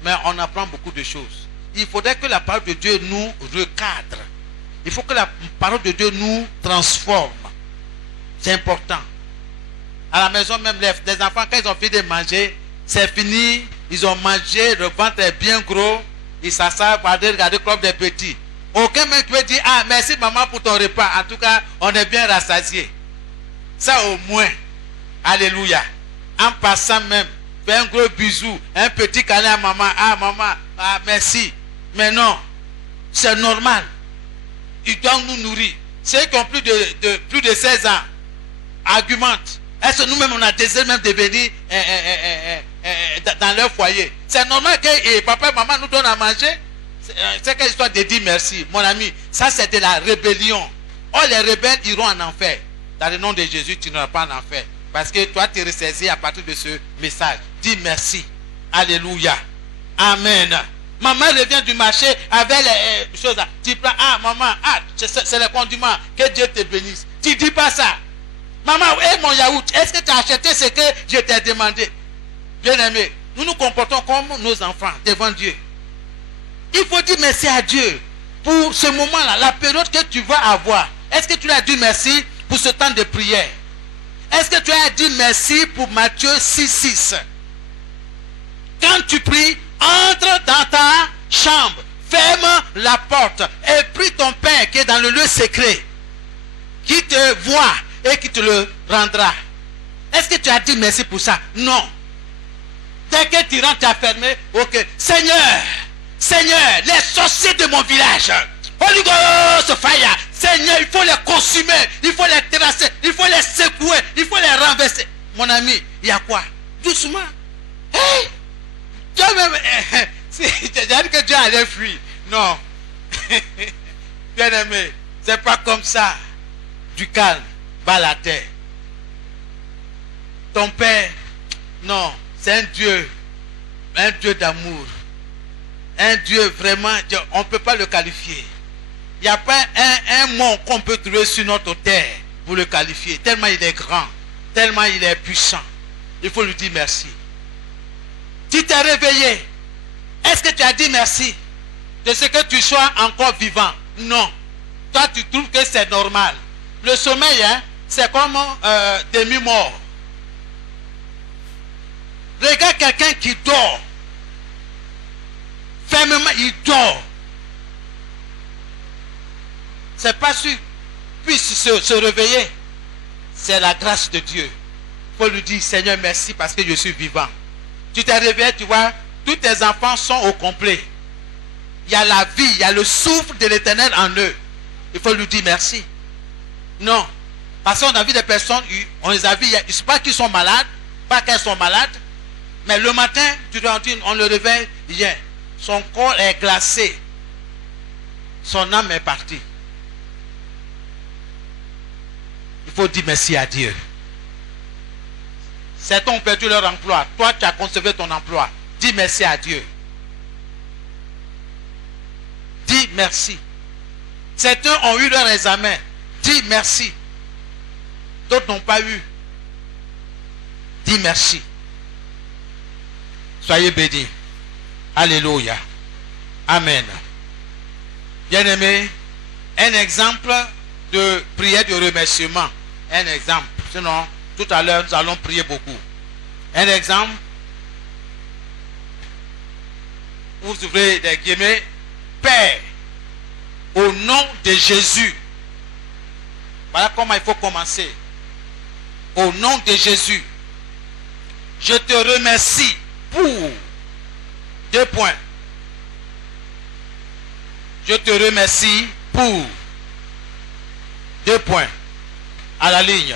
Mais on apprend beaucoup de choses. Il faudrait que la parole de Dieu nous recadre. Il faut que la parole de Dieu nous transforme. C'est important. À la maison même, les enfants, quand ils ont fini de manger, c'est fini. Ils ont mangé, le ventre est bien gros. Ils s'assoient pour regarder le club des petits. Aucun même qui peut dire, ah, merci maman pour ton repas. En tout cas, on est bien rassasié. Ça au moins. Alléluia. En passant même, fais un gros bisou, un petit câlin à maman. Ah, maman, ah, merci. Mais non, c'est normal. Ils doivent nous nourrir. Ceux qui ont plus de 16 ans argumentent. Est-ce que nous-mêmes, on a désiré même de venir dans leur foyer? C'est normal que papa et maman nous donnent à manger. C'est quelle histoire de dire merci. Mon ami, ça c'est de la rébellion. Oh, les rebelles iront en enfer. Dans le nom de Jésus, tu n'iras pas en enfer. Parce que toi, tu es ressaisi à partir de ce message. Dis merci. Alléluia. Amen. Maman revient du marché avec les choses là. Tu prends, ah maman, ah, c'est le condiment. Que Dieu te bénisse. Tu dis pas ça. Maman, mon yaourt, est-ce que tu as acheté ce que je t'ai demandé? Bien aimé, nous nous comportons comme nos enfants devant Dieu. Il faut dire merci à Dieu pour ce moment-là, la période que tu vas avoir. Est-ce que tu lui as dit merci pour ce temps de prière? Est-ce que tu as dit merci pour Matthieu 6:6? Quand tu pries, entre dans ta chambre, ferme la porte et prie ton Père qui est dans le lieu secret, qui te voit et qui te le rendra. Est-ce que tu as dit merci pour ça? Non. Dès que tu rentres, tu as fermé. Ok. Seigneur, les sorciers de mon village, Holy Ghost fire, Seigneur, il faut les consumer, il faut les terrasser, il faut les secouer, il faut les renverser. Mon ami, il y a quoi? Doucement. Hey! Dieu même, j'ai dit que Dieu allait fuir. Non. Bien aimé, c'est pas comme ça. Du calme, bas la terre. Ton Père, non, c'est un Dieu d'amour. Un Dieu vraiment, on ne peut pas le qualifier. Il n'y a pas un mot qu'on peut trouver sur notre terre pour le qualifier. Tellement il est grand, tellement il est puissant. Il faut lui dire merci. Tu t'es réveillé. Est-ce que tu as dit merci de ce que tu sois encore vivant? Non. Toi, tu trouves que c'est normal. Le sommeil, hein, c'est comme demi-mort. Regarde quelqu'un qui dort. fermement, il dort. C'est pas sûr qu'il puisse se réveiller. C'est la grâce de Dieu. Il faut lui dire, Seigneur, merci parce que je suis vivant. Tu t'es réveillé, tu vois, tous tes enfants sont au complet. Il y a la vie, il y a le souffle de l'Éternel en eux. Il faut lui dire merci. Non. Parce qu'on a vu des personnes, on les a vus, il ne sais pas qu'ils sont malades, pas qu'elles sont malades, mais le matin, on le réveille, son corps est glacé. Son âme est partie. Il faut dire merci à Dieu. Certains ont perdu leur emploi. Toi, tu as conservé ton emploi. Dis merci à Dieu. Dis merci. Certains ont eu leur examen. Dis merci. D'autres n'ont pas eu. Dis merci. Soyez bénis. Alléluia. Amen. Bien-aimés, un exemple de prière de remerciement. Un exemple. Sinon, tout à l'heure, nous allons prier beaucoup. Un exemple. Vous ouvrez des guillemets. Père, au nom de Jésus. Voilà comment il faut commencer. Au nom de Jésus, je te remercie pour 2 points. Je te remercie pour 2 points. À la ligne.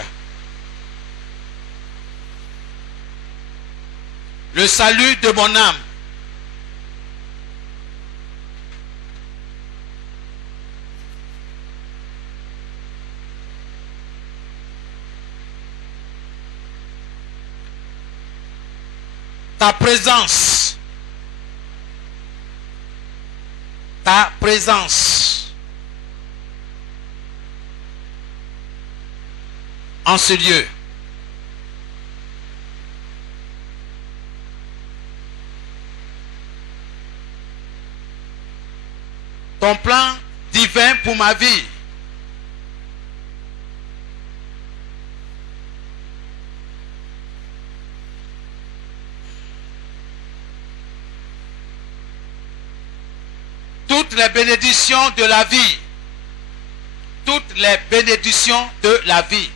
Le salut de mon âme. Ta présence. Ta présence. En ce lieu. Ton plan divin pour ma vie. Toutes les bénédictions de la vie. Toutes les bénédictions de la vie.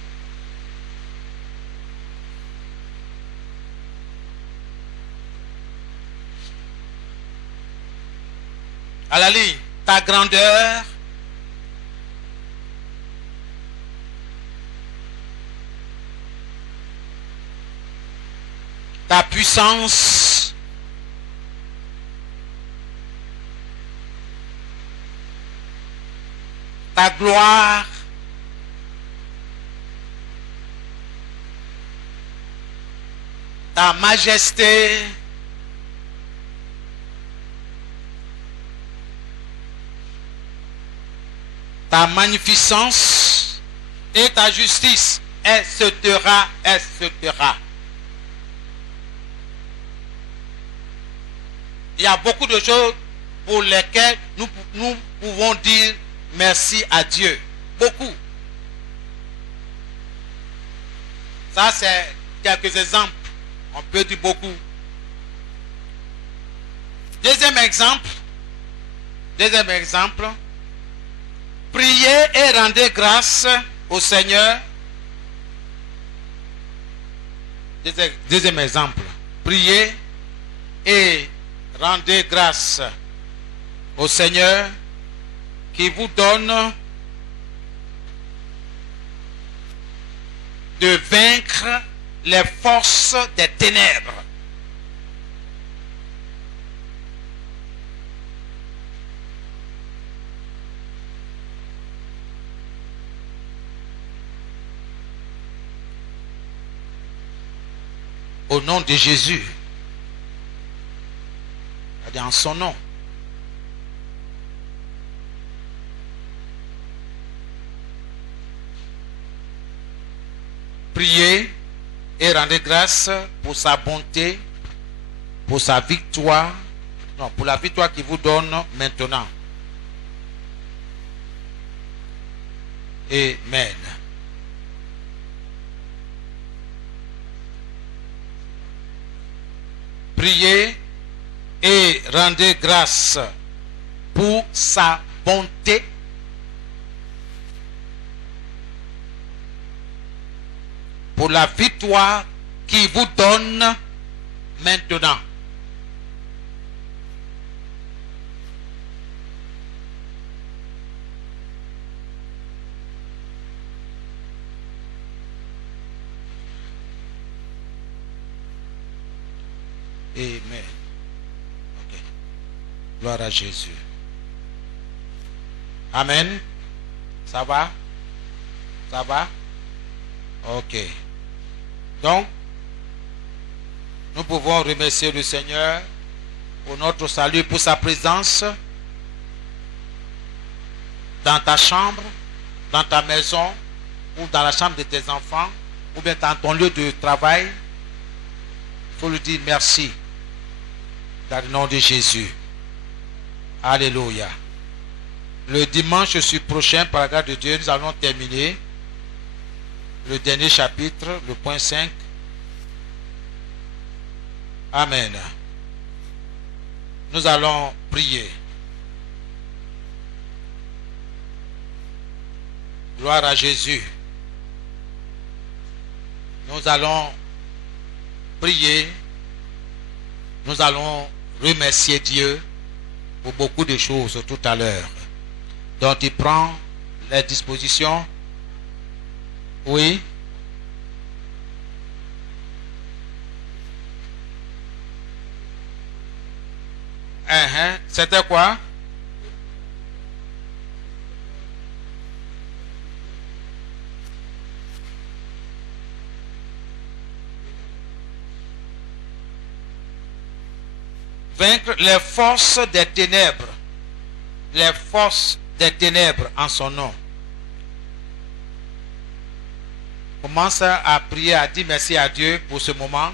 À la ligne. Ta grandeur. Ta puissance. Ta gloire. Ta majesté. Ta magnificence et ta justice, etc., etc. Il y a beaucoup de choses pour lesquelles nous pouvons dire merci à Dieu. Beaucoup. Ça, c'est quelques exemples. On peut dire beaucoup. Deuxième exemple. Priez et rendez grâce au Seigneur. Deuxième exemple. Priez et rendez grâce au Seigneur qui vous donne de vaincre les forces des ténèbres. Au nom de Jésus. C'est-à-dire en son nom. Priez et rendez grâce pour sa bonté, pour sa victoire, non, pour la victoire qu'il vous donne maintenant. Amen. Priez et rendez grâce pour sa bonté, pour la victoire qu'il vous donne maintenant. Amen. Ok. Gloire à Jésus. Amen. Ça va? Ça va? Ok. Donc, nous pouvons remercier le Seigneur pour notre salut, pour sa présence dans ta chambre, dans ta maison, ou dans la chambre de tes enfants, ou bien dans ton lieu de travail. Il faut lui dire merci dans le nom de Jésus. Alléluia. Le dimanche prochain, par la grâce de Dieu, nous allons terminer le dernier chapitre, le point 5. Amen. Nous allons prier. Gloire à Jésus. Nous allons prier. Nous allons remercier Dieu pour beaucoup de choses tout à l'heure. Donc il prend les dispositions. Oui. C'était quoi? Vaincre les forces des ténèbres. Les forces des ténèbres en son nom. Commence à prier, à dire merci à Dieu pour ce moment.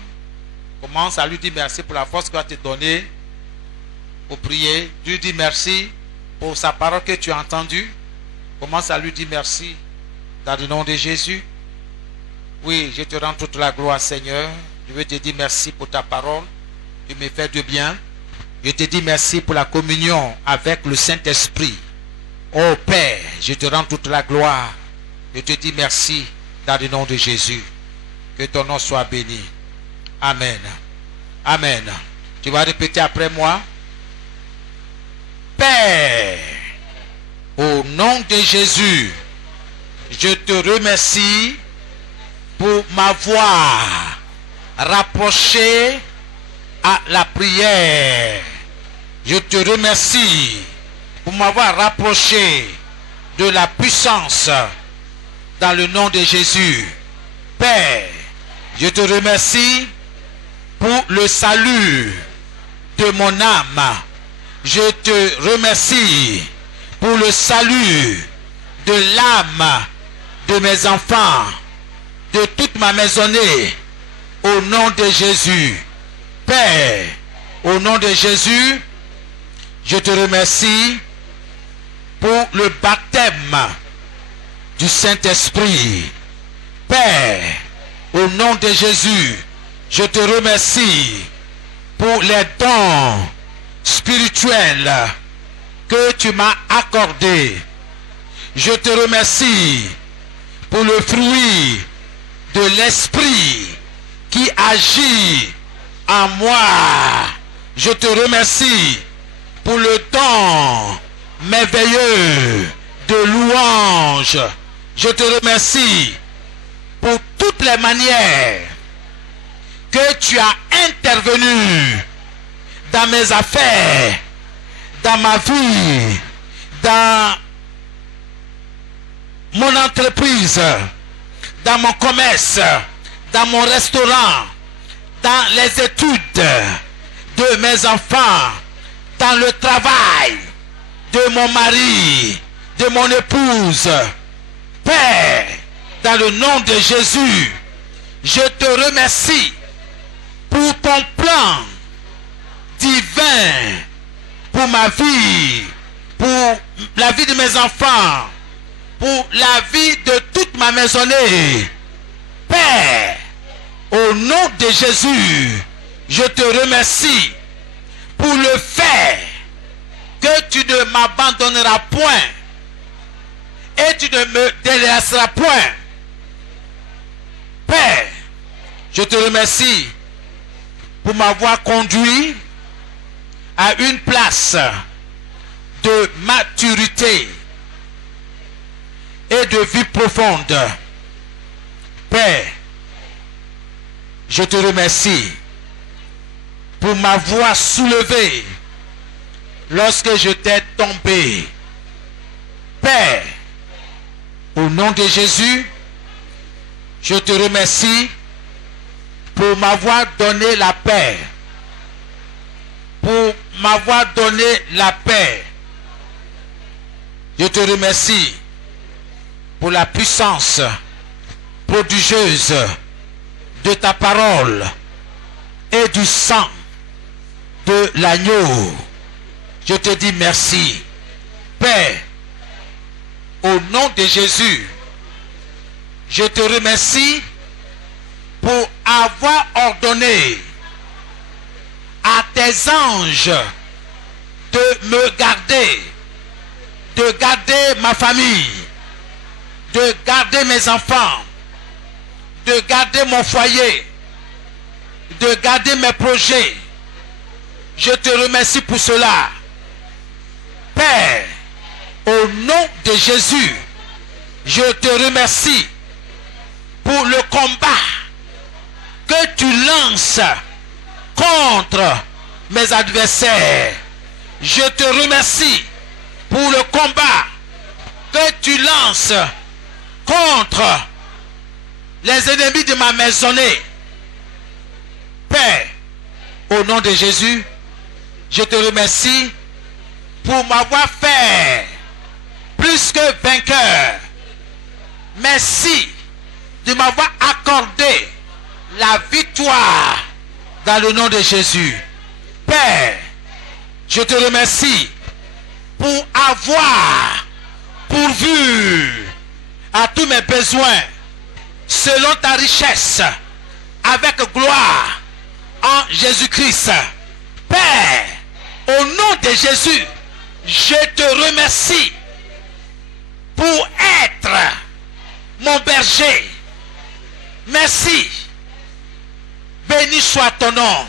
Commence à lui dire merci pour la force qu'il va te donner pour prier. Lui dis merci pour sa parole que tu as entendue. Commence à lui dire merci dans le nom de Jésus. Oui, je te rends toute la gloire, Seigneur. Je veux te dire merci pour ta parole. Tu me fais du bien. Je te dis merci pour la communion avec le Saint-Esprit. Oh Père, je te rends toute la gloire. Je te dis merci dans le nom de Jésus. Que ton nom soit béni. Amen. Amen. Tu vas répéter après moi. Père, au nom de Jésus, je te remercie pour m'avoir rapproché à la prière. Je te remercie pour m'avoir rapproché de la puissance dans le nom de Jésus. Père, je te remercie pour le salut de mon âme. Je te remercie pour le salut de l'âme de mes enfants, de toute ma maisonnée, au nom de Jésus. Père, au nom de Jésus, je te remercie pour le baptême du Saint-Esprit. Père, au nom de Jésus, je te remercie pour les dons spirituels que tu m'as accordés. Je te remercie pour le fruit de l'Esprit qui agit en moi. Je te remercie pour le don merveilleux de louange. Je te remercie pour toutes les manières que tu as intervenu dans mes affaires, dans ma vie, dans mon entreprise, dans mon commerce, dans mon restaurant, dans les études de mes enfants, dans le travail de mon mari, de mon épouse. Père, dans le nom de Jésus, je te remercie pour ton plan divin, pour ma vie, pour la vie de mes enfants, pour la vie de toute ma maisonnée. Père, au nom de Jésus, je te remercie pour pour le faire, que tu ne m'abandonneras point et tu ne me délaisseras point. Père, je te remercie pour m'avoir conduit à une place de maturité et de vie profonde. Père, je te remercie pour m'avoir soulevé lorsque je t'ai tombé. Père, au nom de Jésus, je te remercie pour m'avoir donné la paix. Pour m'avoir donné la paix. Je te remercie pour la puissance prodigieuse de ta parole et du sang de l'agneau. Je te dis merci. Père, au nom de Jésus, je te remercie pour avoir ordonné à tes anges de me garder, de garder ma famille, de garder mes enfants, de garder mon foyer, de garder mes projets. Je te remercie pour cela. Père, au nom de Jésus, je te remercie pour le combat que tu lances contre mes adversaires. Je te remercie pour le combat que tu lances contre les ennemis de ma maisonnée. Père, au nom de Jésus, je te remercie pour m'avoir fait plus que vainqueur. Merci de m'avoir accordé la victoire dans le nom de Jésus. Père, je te remercie pour avoir pourvu à tous mes besoins selon ta richesse avec gloire en Jésus-Christ. Père, au nom de Jésus, je te remercie pour être mon berger. Merci. Béni soit ton nom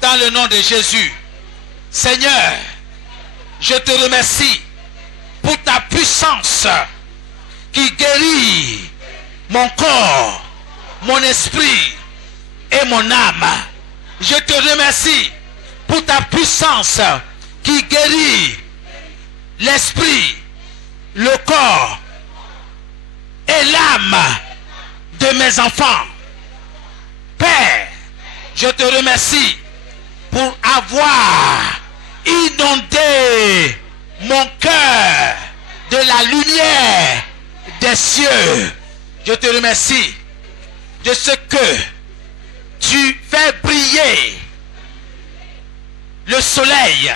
dans le nom de Jésus. Seigneur, je te remercie pour ta puissance qui guérit mon corps, mon esprit et mon âme. Je te remercie pour ta puissance qui guérit l'esprit, le corps et l'âme de mes enfants. Père, je te remercie pour avoir inondé mon cœur de la lumière des cieux. Je te remercie de ce que tu fais briller le soleil,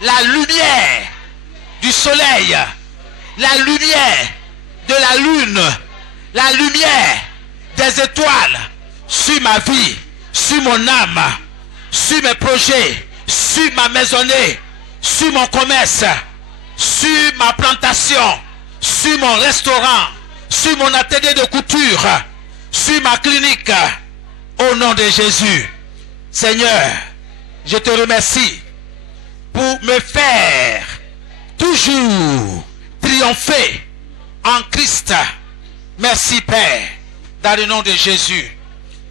la lumière du soleil, la lumière de la lune, la lumière des étoiles sur ma vie, sur mon âme, sur mes projets, sur ma maisonnée, sur mon commerce, sur ma plantation, sur mon restaurant, sur mon atelier de couture, sur ma clinique, au nom de Jésus. Seigneur, je te remercie pour me faire toujours triompher en Christ. Merci Père, dans le nom de Jésus.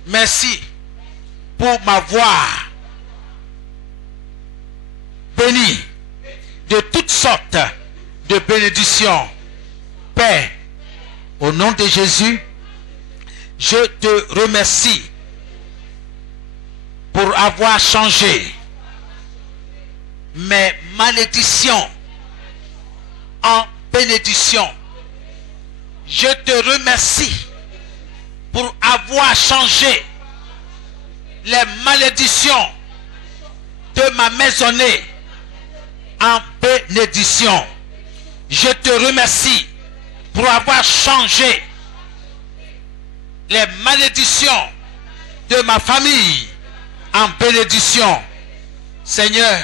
Merci pour m'avoir béni de toutes sortes de bénédictions. Père, au nom de Jésus, je te remercie pour avoir changé mes malédictions en bénédictions. Je te remercie pour avoir changé les malédictions de ma maisonnée en bénédiction. Je te remercie pour avoir changé les malédictions de ma famille en bénédiction. Seigneur,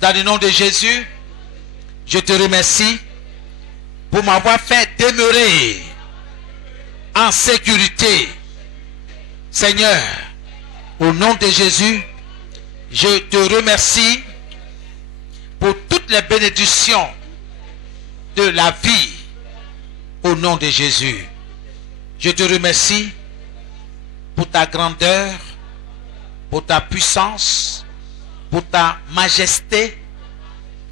dans le nom de Jésus, je te remercie pour m'avoir fait demeurer en sécurité. Seigneur, au nom de Jésus, je te remercie pour toutes les bénédictions de la vie. Au nom de Jésus, je te remercie pour ta grandeur, pour ta puissance, pour ta majesté,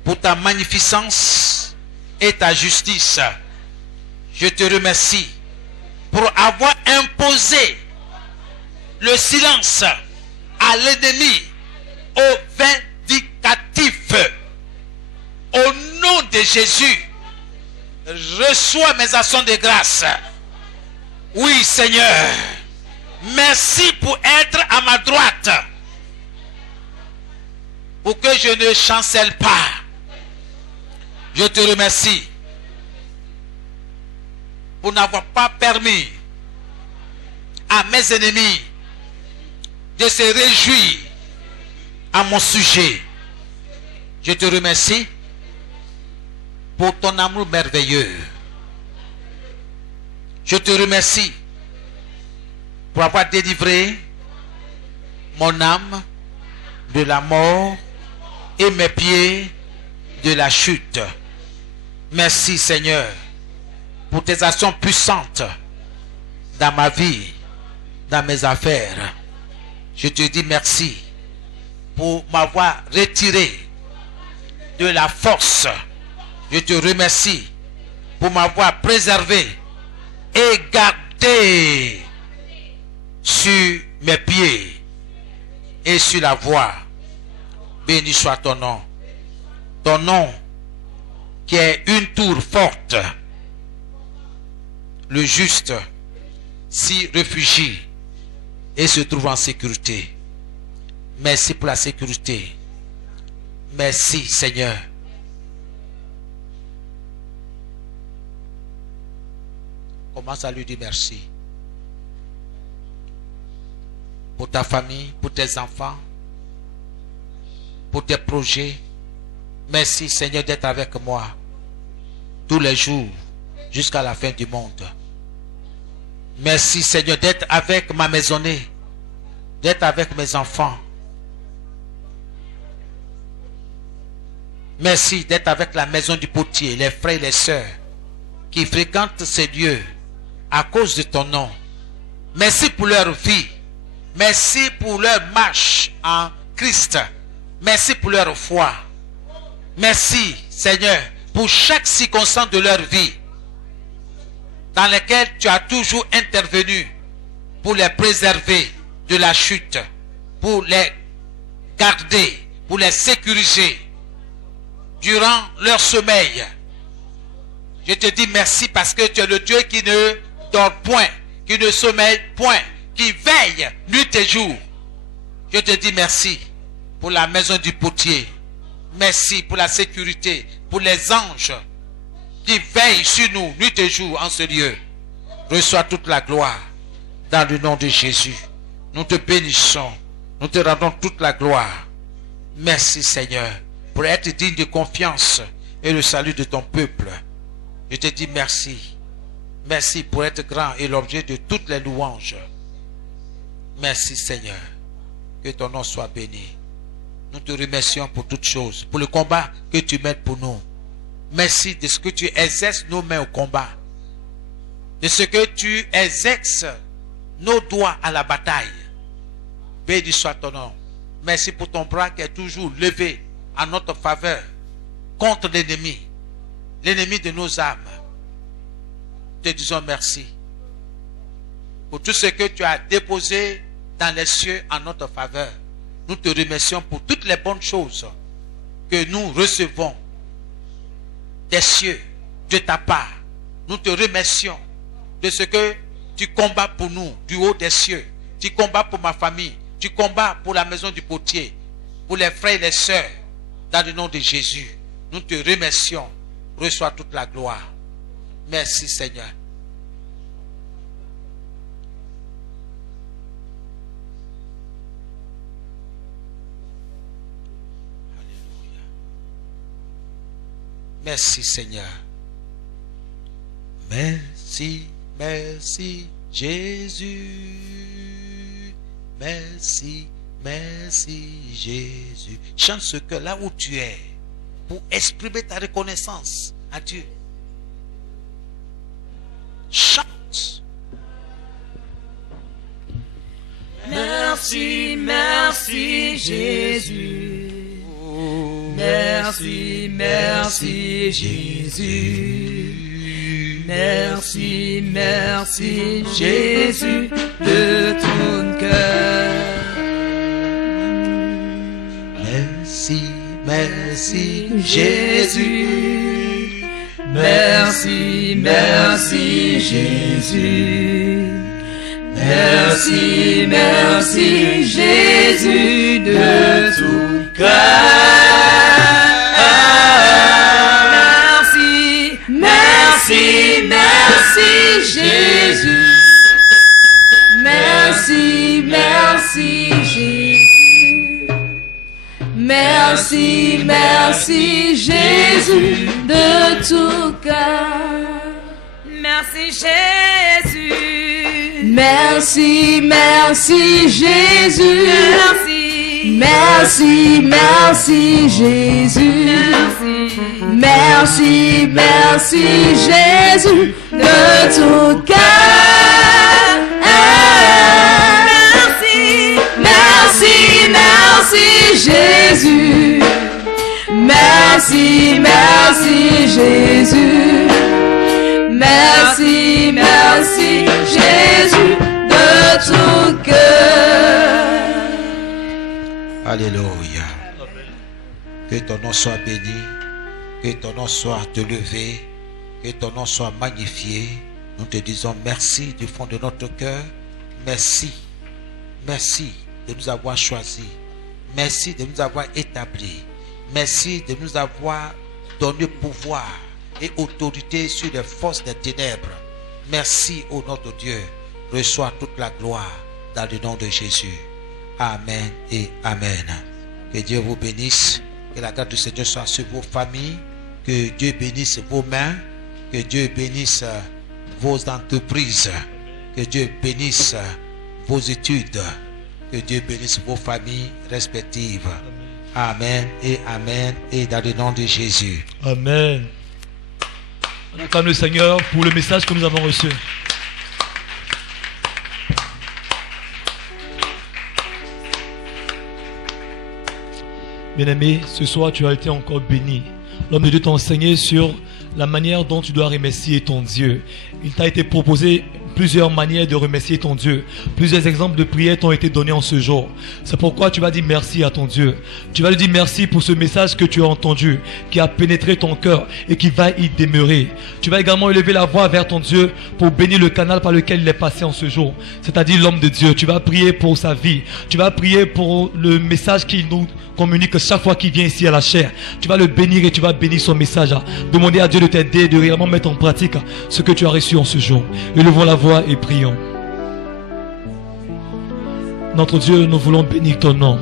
pour ta magnificence et ta justice. Je te remercie pour avoir imposé le silence à l'ennemi, au vindicatif. Au nom de Jésus, reçois mes actions de grâce. Oui, Seigneur, merci pour être à ma droite, pour que je ne chancelle pas. Je te remercie pour n'avoir pas permis à mes ennemis de se réjouir à mon sujet. Je te remercie pour ton amour merveilleux. Je te remercie pour avoir délivré mon âme de la mort et mes pieds de la chute. Merci Seigneur pour tes actions puissantes dans ma vie, dans mes affaires. Je te dis merci pour m'avoir retiré de la force. Je te remercie pour m'avoir préservé et gardé sur mes pieds et sur la voie. Béni soit ton nom. Ton nom qui est une tour forte. Le juste s'y réfugie et se trouve en sécurité. Merci pour la sécurité. Merci Seigneur. Commence à lui dire merci. Pour ta famille, pour tes enfants, pour tes projets. Merci Seigneur d'être avec moi tous les jours jusqu'à la fin du monde. Merci Seigneur d'être avec ma maisonnée, d'être avec mes enfants. Merci d'être avec la maison du potier, les frères et les sœurs qui fréquentent ces lieux à cause de ton nom. Merci pour leur vie. Merci pour leur marche en Christ. Merci pour leur foi. Merci Seigneur pour chaque circonstance de leur vie dans laquelle tu as toujours intervenu pour les préserver de la chute, pour les garder, pour les sécuriser durant leur sommeil. Je te dis merci parce que tu es le Dieu qui ne dort point, qui ne sommeille point, qui veille nuit et jour. Je te dis merci pour la maison du potier. Merci pour la sécurité, pour les anges qui veillent sur nous nuit et jour en ce lieu. Reçois toute la gloire dans le nom de Jésus. Nous te bénissons, nous te rendons toute la gloire. Merci Seigneur pour être digne de confiance et le salut de ton peuple. Je te dis merci. Merci pour être grand et l'objet de toutes les louanges. Merci Seigneur. Que ton nom soit béni. Nous te remercions pour toutes choses, pour le combat que tu mènes pour nous. Merci de ce que tu exerces nos mains au combat. De ce que tu exerces nos doigts à la bataille. Béni soit ton nom. Merci pour ton bras qui est toujours levé en notre faveur contre l'ennemi. L'ennemi de nos âmes. Te disons merci pour tout ce que tu as déposé dans les cieux en notre faveur. Nous te remercions pour toutes les bonnes choses que nous recevons des cieux, de ta part. Nous te remercions de ce que tu combats pour nous du haut des cieux. Tu combats pour ma famille. Tu combats pour la maison du potier, pour les frères et les sœurs. Dans le nom de Jésus, nous te remercions. Reçois toute la gloire. Merci Seigneur. Merci Seigneur. Merci, merci Jésus. Merci, merci Jésus. Chante ce cœur là où tu es pour exprimer ta reconnaissance à Dieu. Chante. Merci, merci Jésus. Merci, merci Jésus. Merci, merci Jésus de tout cœur. Merci, merci Jésus. Merci, merci Jésus. Merci, merci Jésus de tout cœur. Merci, merci, merci Jésus. Merci, merci Jésus. Merci, merci Jésus de tout cœur. Merci Jésus. Merci, merci Jésus. Merci, merci Jésus. Merci, merci Jésus de tout cœur. Merci, merci, merci Jésus. Merci, merci Jésus. Merci, merci Jésus de tout cœur. Alléluia. Que ton nom soit béni. Que ton nom soit élevé. Que ton nom soit magnifié. Nous te disons merci du fond de notre cœur. Merci. Merci de nous avoir choisis. Merci de nous avoir établis. Merci de nous avoir donné pouvoir et autorité sur les forces des ténèbres. Merci au nom de Dieu. Reçois toute la gloire dans le nom de Jésus. Amen et Amen. Que Dieu vous bénisse. Que la grâce du Seigneur soit sur vos familles. Que Dieu bénisse vos mains. Que Dieu bénisse vos entreprises. Que Dieu bénisse vos études. Que Dieu bénisse vos familles respectives. Amen et Amen. Et dans le nom de Jésus. Amen. On acclame le Seigneur pour le message que nous avons reçu. Bien-aimé, ce soir tu as été encore béni. L'homme de Dieu t'a enseigné sur la manière dont tu dois remercier ton Dieu. Il t'a été proposé plusieurs manières de remercier ton Dieu. Plusieurs exemples de prières t'ont été donnés en ce jour. C'est pourquoi tu vas dire merci à ton Dieu. Tu vas lui dire merci pour ce message que tu as entendu, qui a pénétré ton cœur et qui va y demeurer. Tu vas également élever la voix vers ton Dieu pour bénir le canal par lequel il est passé en ce jour, c'est-à-dire l'homme de Dieu. Tu vas prier pour sa vie. Tu vas prier pour le message qu'il nous communique chaque fois qu'il vient ici à la chair. Tu vas le bénir et tu vas bénir son message. Demander à Dieu de t'aider, de réellement mettre en pratique ce que tu as reçu en ce jour. Élevons la voix et prions. Notre Dieu, nous voulons bénir ton nom.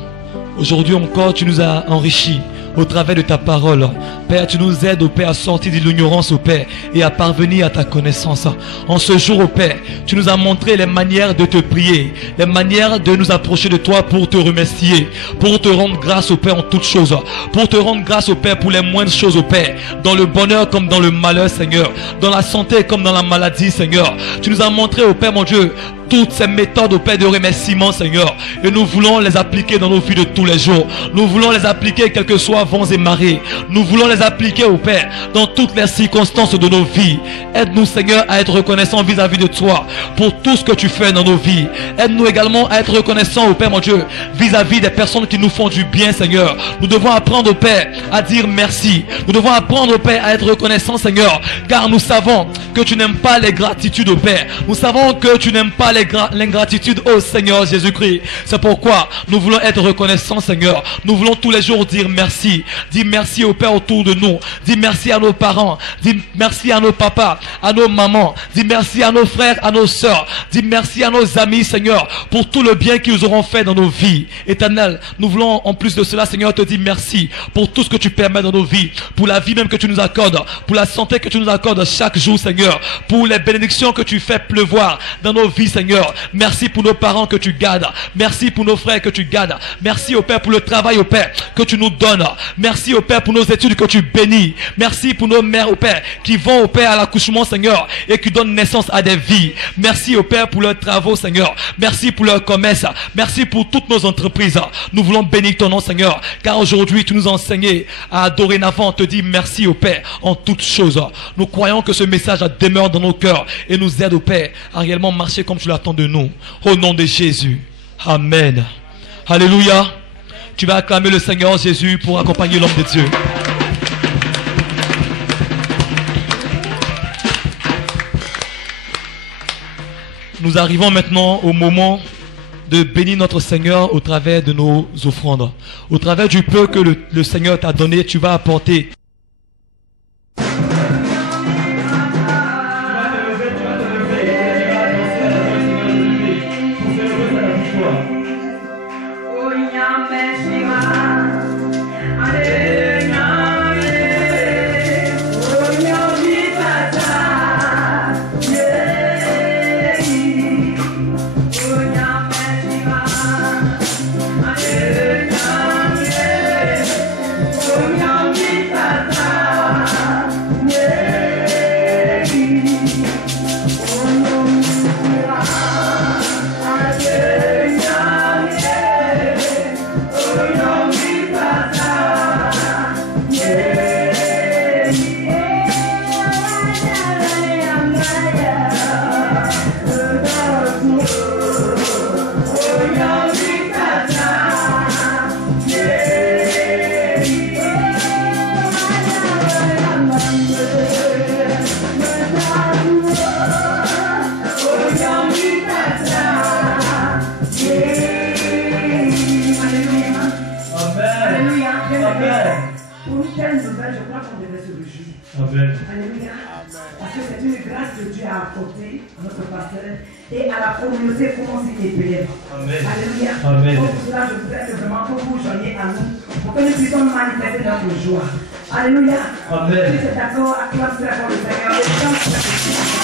Aujourd'hui encore, tu nous as enrichis au travers de ta parole. Père, tu nous aides, au Père, à sortir de l'ignorance, au Père, et à parvenir à ta connaissance. En ce jour, au Père, tu nous as montré les manières de te prier, les manières de nous approcher de toi pour te remercier, pour te rendre grâce, au Père, en toutes choses, pour te rendre grâce, au Père, pour les moindres choses, au Père, dans le bonheur comme dans le malheur, Seigneur, dans la santé comme dans la maladie, Seigneur. Tu nous as montré, au Père, mon Dieu, toutes ces méthodes, au Père, de remerciement, Seigneur, et nous voulons les appliquer dans nos vies de tous les jours. Nous voulons les appliquer quels que soient vents et marées. Nous voulons les appliquer, au Père, dans toutes les circonstances de nos vies. Aide-nous, Seigneur, à être reconnaissants vis-à-vis de toi pour tout ce que tu fais dans nos vies. Aide-nous également à être reconnaissants, au Père, mon Dieu, vis-à-vis des personnes qui nous font du bien, Seigneur. Nous devons apprendre, au Père, à dire merci. Nous devons apprendre, au Père, à être reconnaissants, Seigneur, car nous savons que tu n'aimes pas les gratitudes, au Père. Nous savons que tu n'aimes pas l'ingratitude au Seigneur Jésus-Christ. C'est pourquoi nous voulons être reconnaissants, Seigneur. Nous voulons tous les jours dire merci. Dis merci au Père autour de nous. Dis merci à nos parents. Dis merci à nos papas, à nos mamans. Dis merci à nos frères, à nos sœurs. Dis merci à nos amis, Seigneur, pour tout le bien qu'ils auront fait dans nos vies. Éternel, nous voulons en plus de cela, Seigneur, te dire merci pour tout ce que tu permets dans nos vies, pour la vie même que tu nous accordes, pour la santé que tu nous accordes chaque jour, Seigneur, pour les bénédictions que tu fais pleuvoir dans nos vies, Seigneur. Merci pour nos parents que tu gardes. Merci pour nos frères que tu gardes. Merci au Père pour le travail, au Père, que tu nous donnes. Merci au Père pour nos études que tu bénis. Merci pour nos mères, au Père, qui vont au Père à l'accouchement, Seigneur, et qui donnent naissance à des vies. Merci au Père pour leurs travaux, Seigneur. Merci pour leur commerce. Merci pour toutes nos entreprises. Nous voulons bénir ton nom, Seigneur, car aujourd'hui tu nous as enseigné à dorénavant te dire merci au Père en toutes choses. Nous croyons que ce message demeure dans nos cœurs et nous aide au Père à réellement marcher comme tu l'attends de nous. Au nom de Jésus. Amen. Alléluia. Tu vas acclamer le Seigneur Jésus pour accompagner l'homme de Dieu. Nous arrivons maintenant au moment de bénir notre Seigneur au travers de nos offrandes. Au travers du peu que le Seigneur t'a donné, tu vas apporter. Et à la communauté comment s'il est bénéfique. Alléluia. Amen. Donc pour cela, je voudrais vraiment que vous joigniez à nous pour que nous puissions manifester notre joie. Alléluia. Amen. Si c'est d'accord, acclame très fort le Seigneur.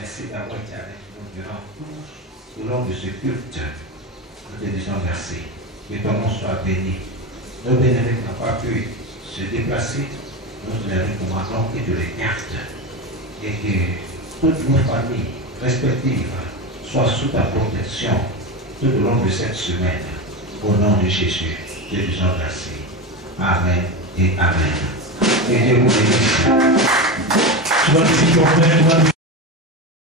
Merci d'avoir été avec nous durant tout le long de ce culte. Nous te disons merci. Que ton nom soit béni. Nos bénéfices n'ont pas pu se déplacer. Nous te les recommandons et te les gardes. Et que toutes nos familles respectives soient sous ta protection tout au long de cette semaine. Au nom de Jésus, te disons merci. Amen et Amen. Et Dieu vous bénisse.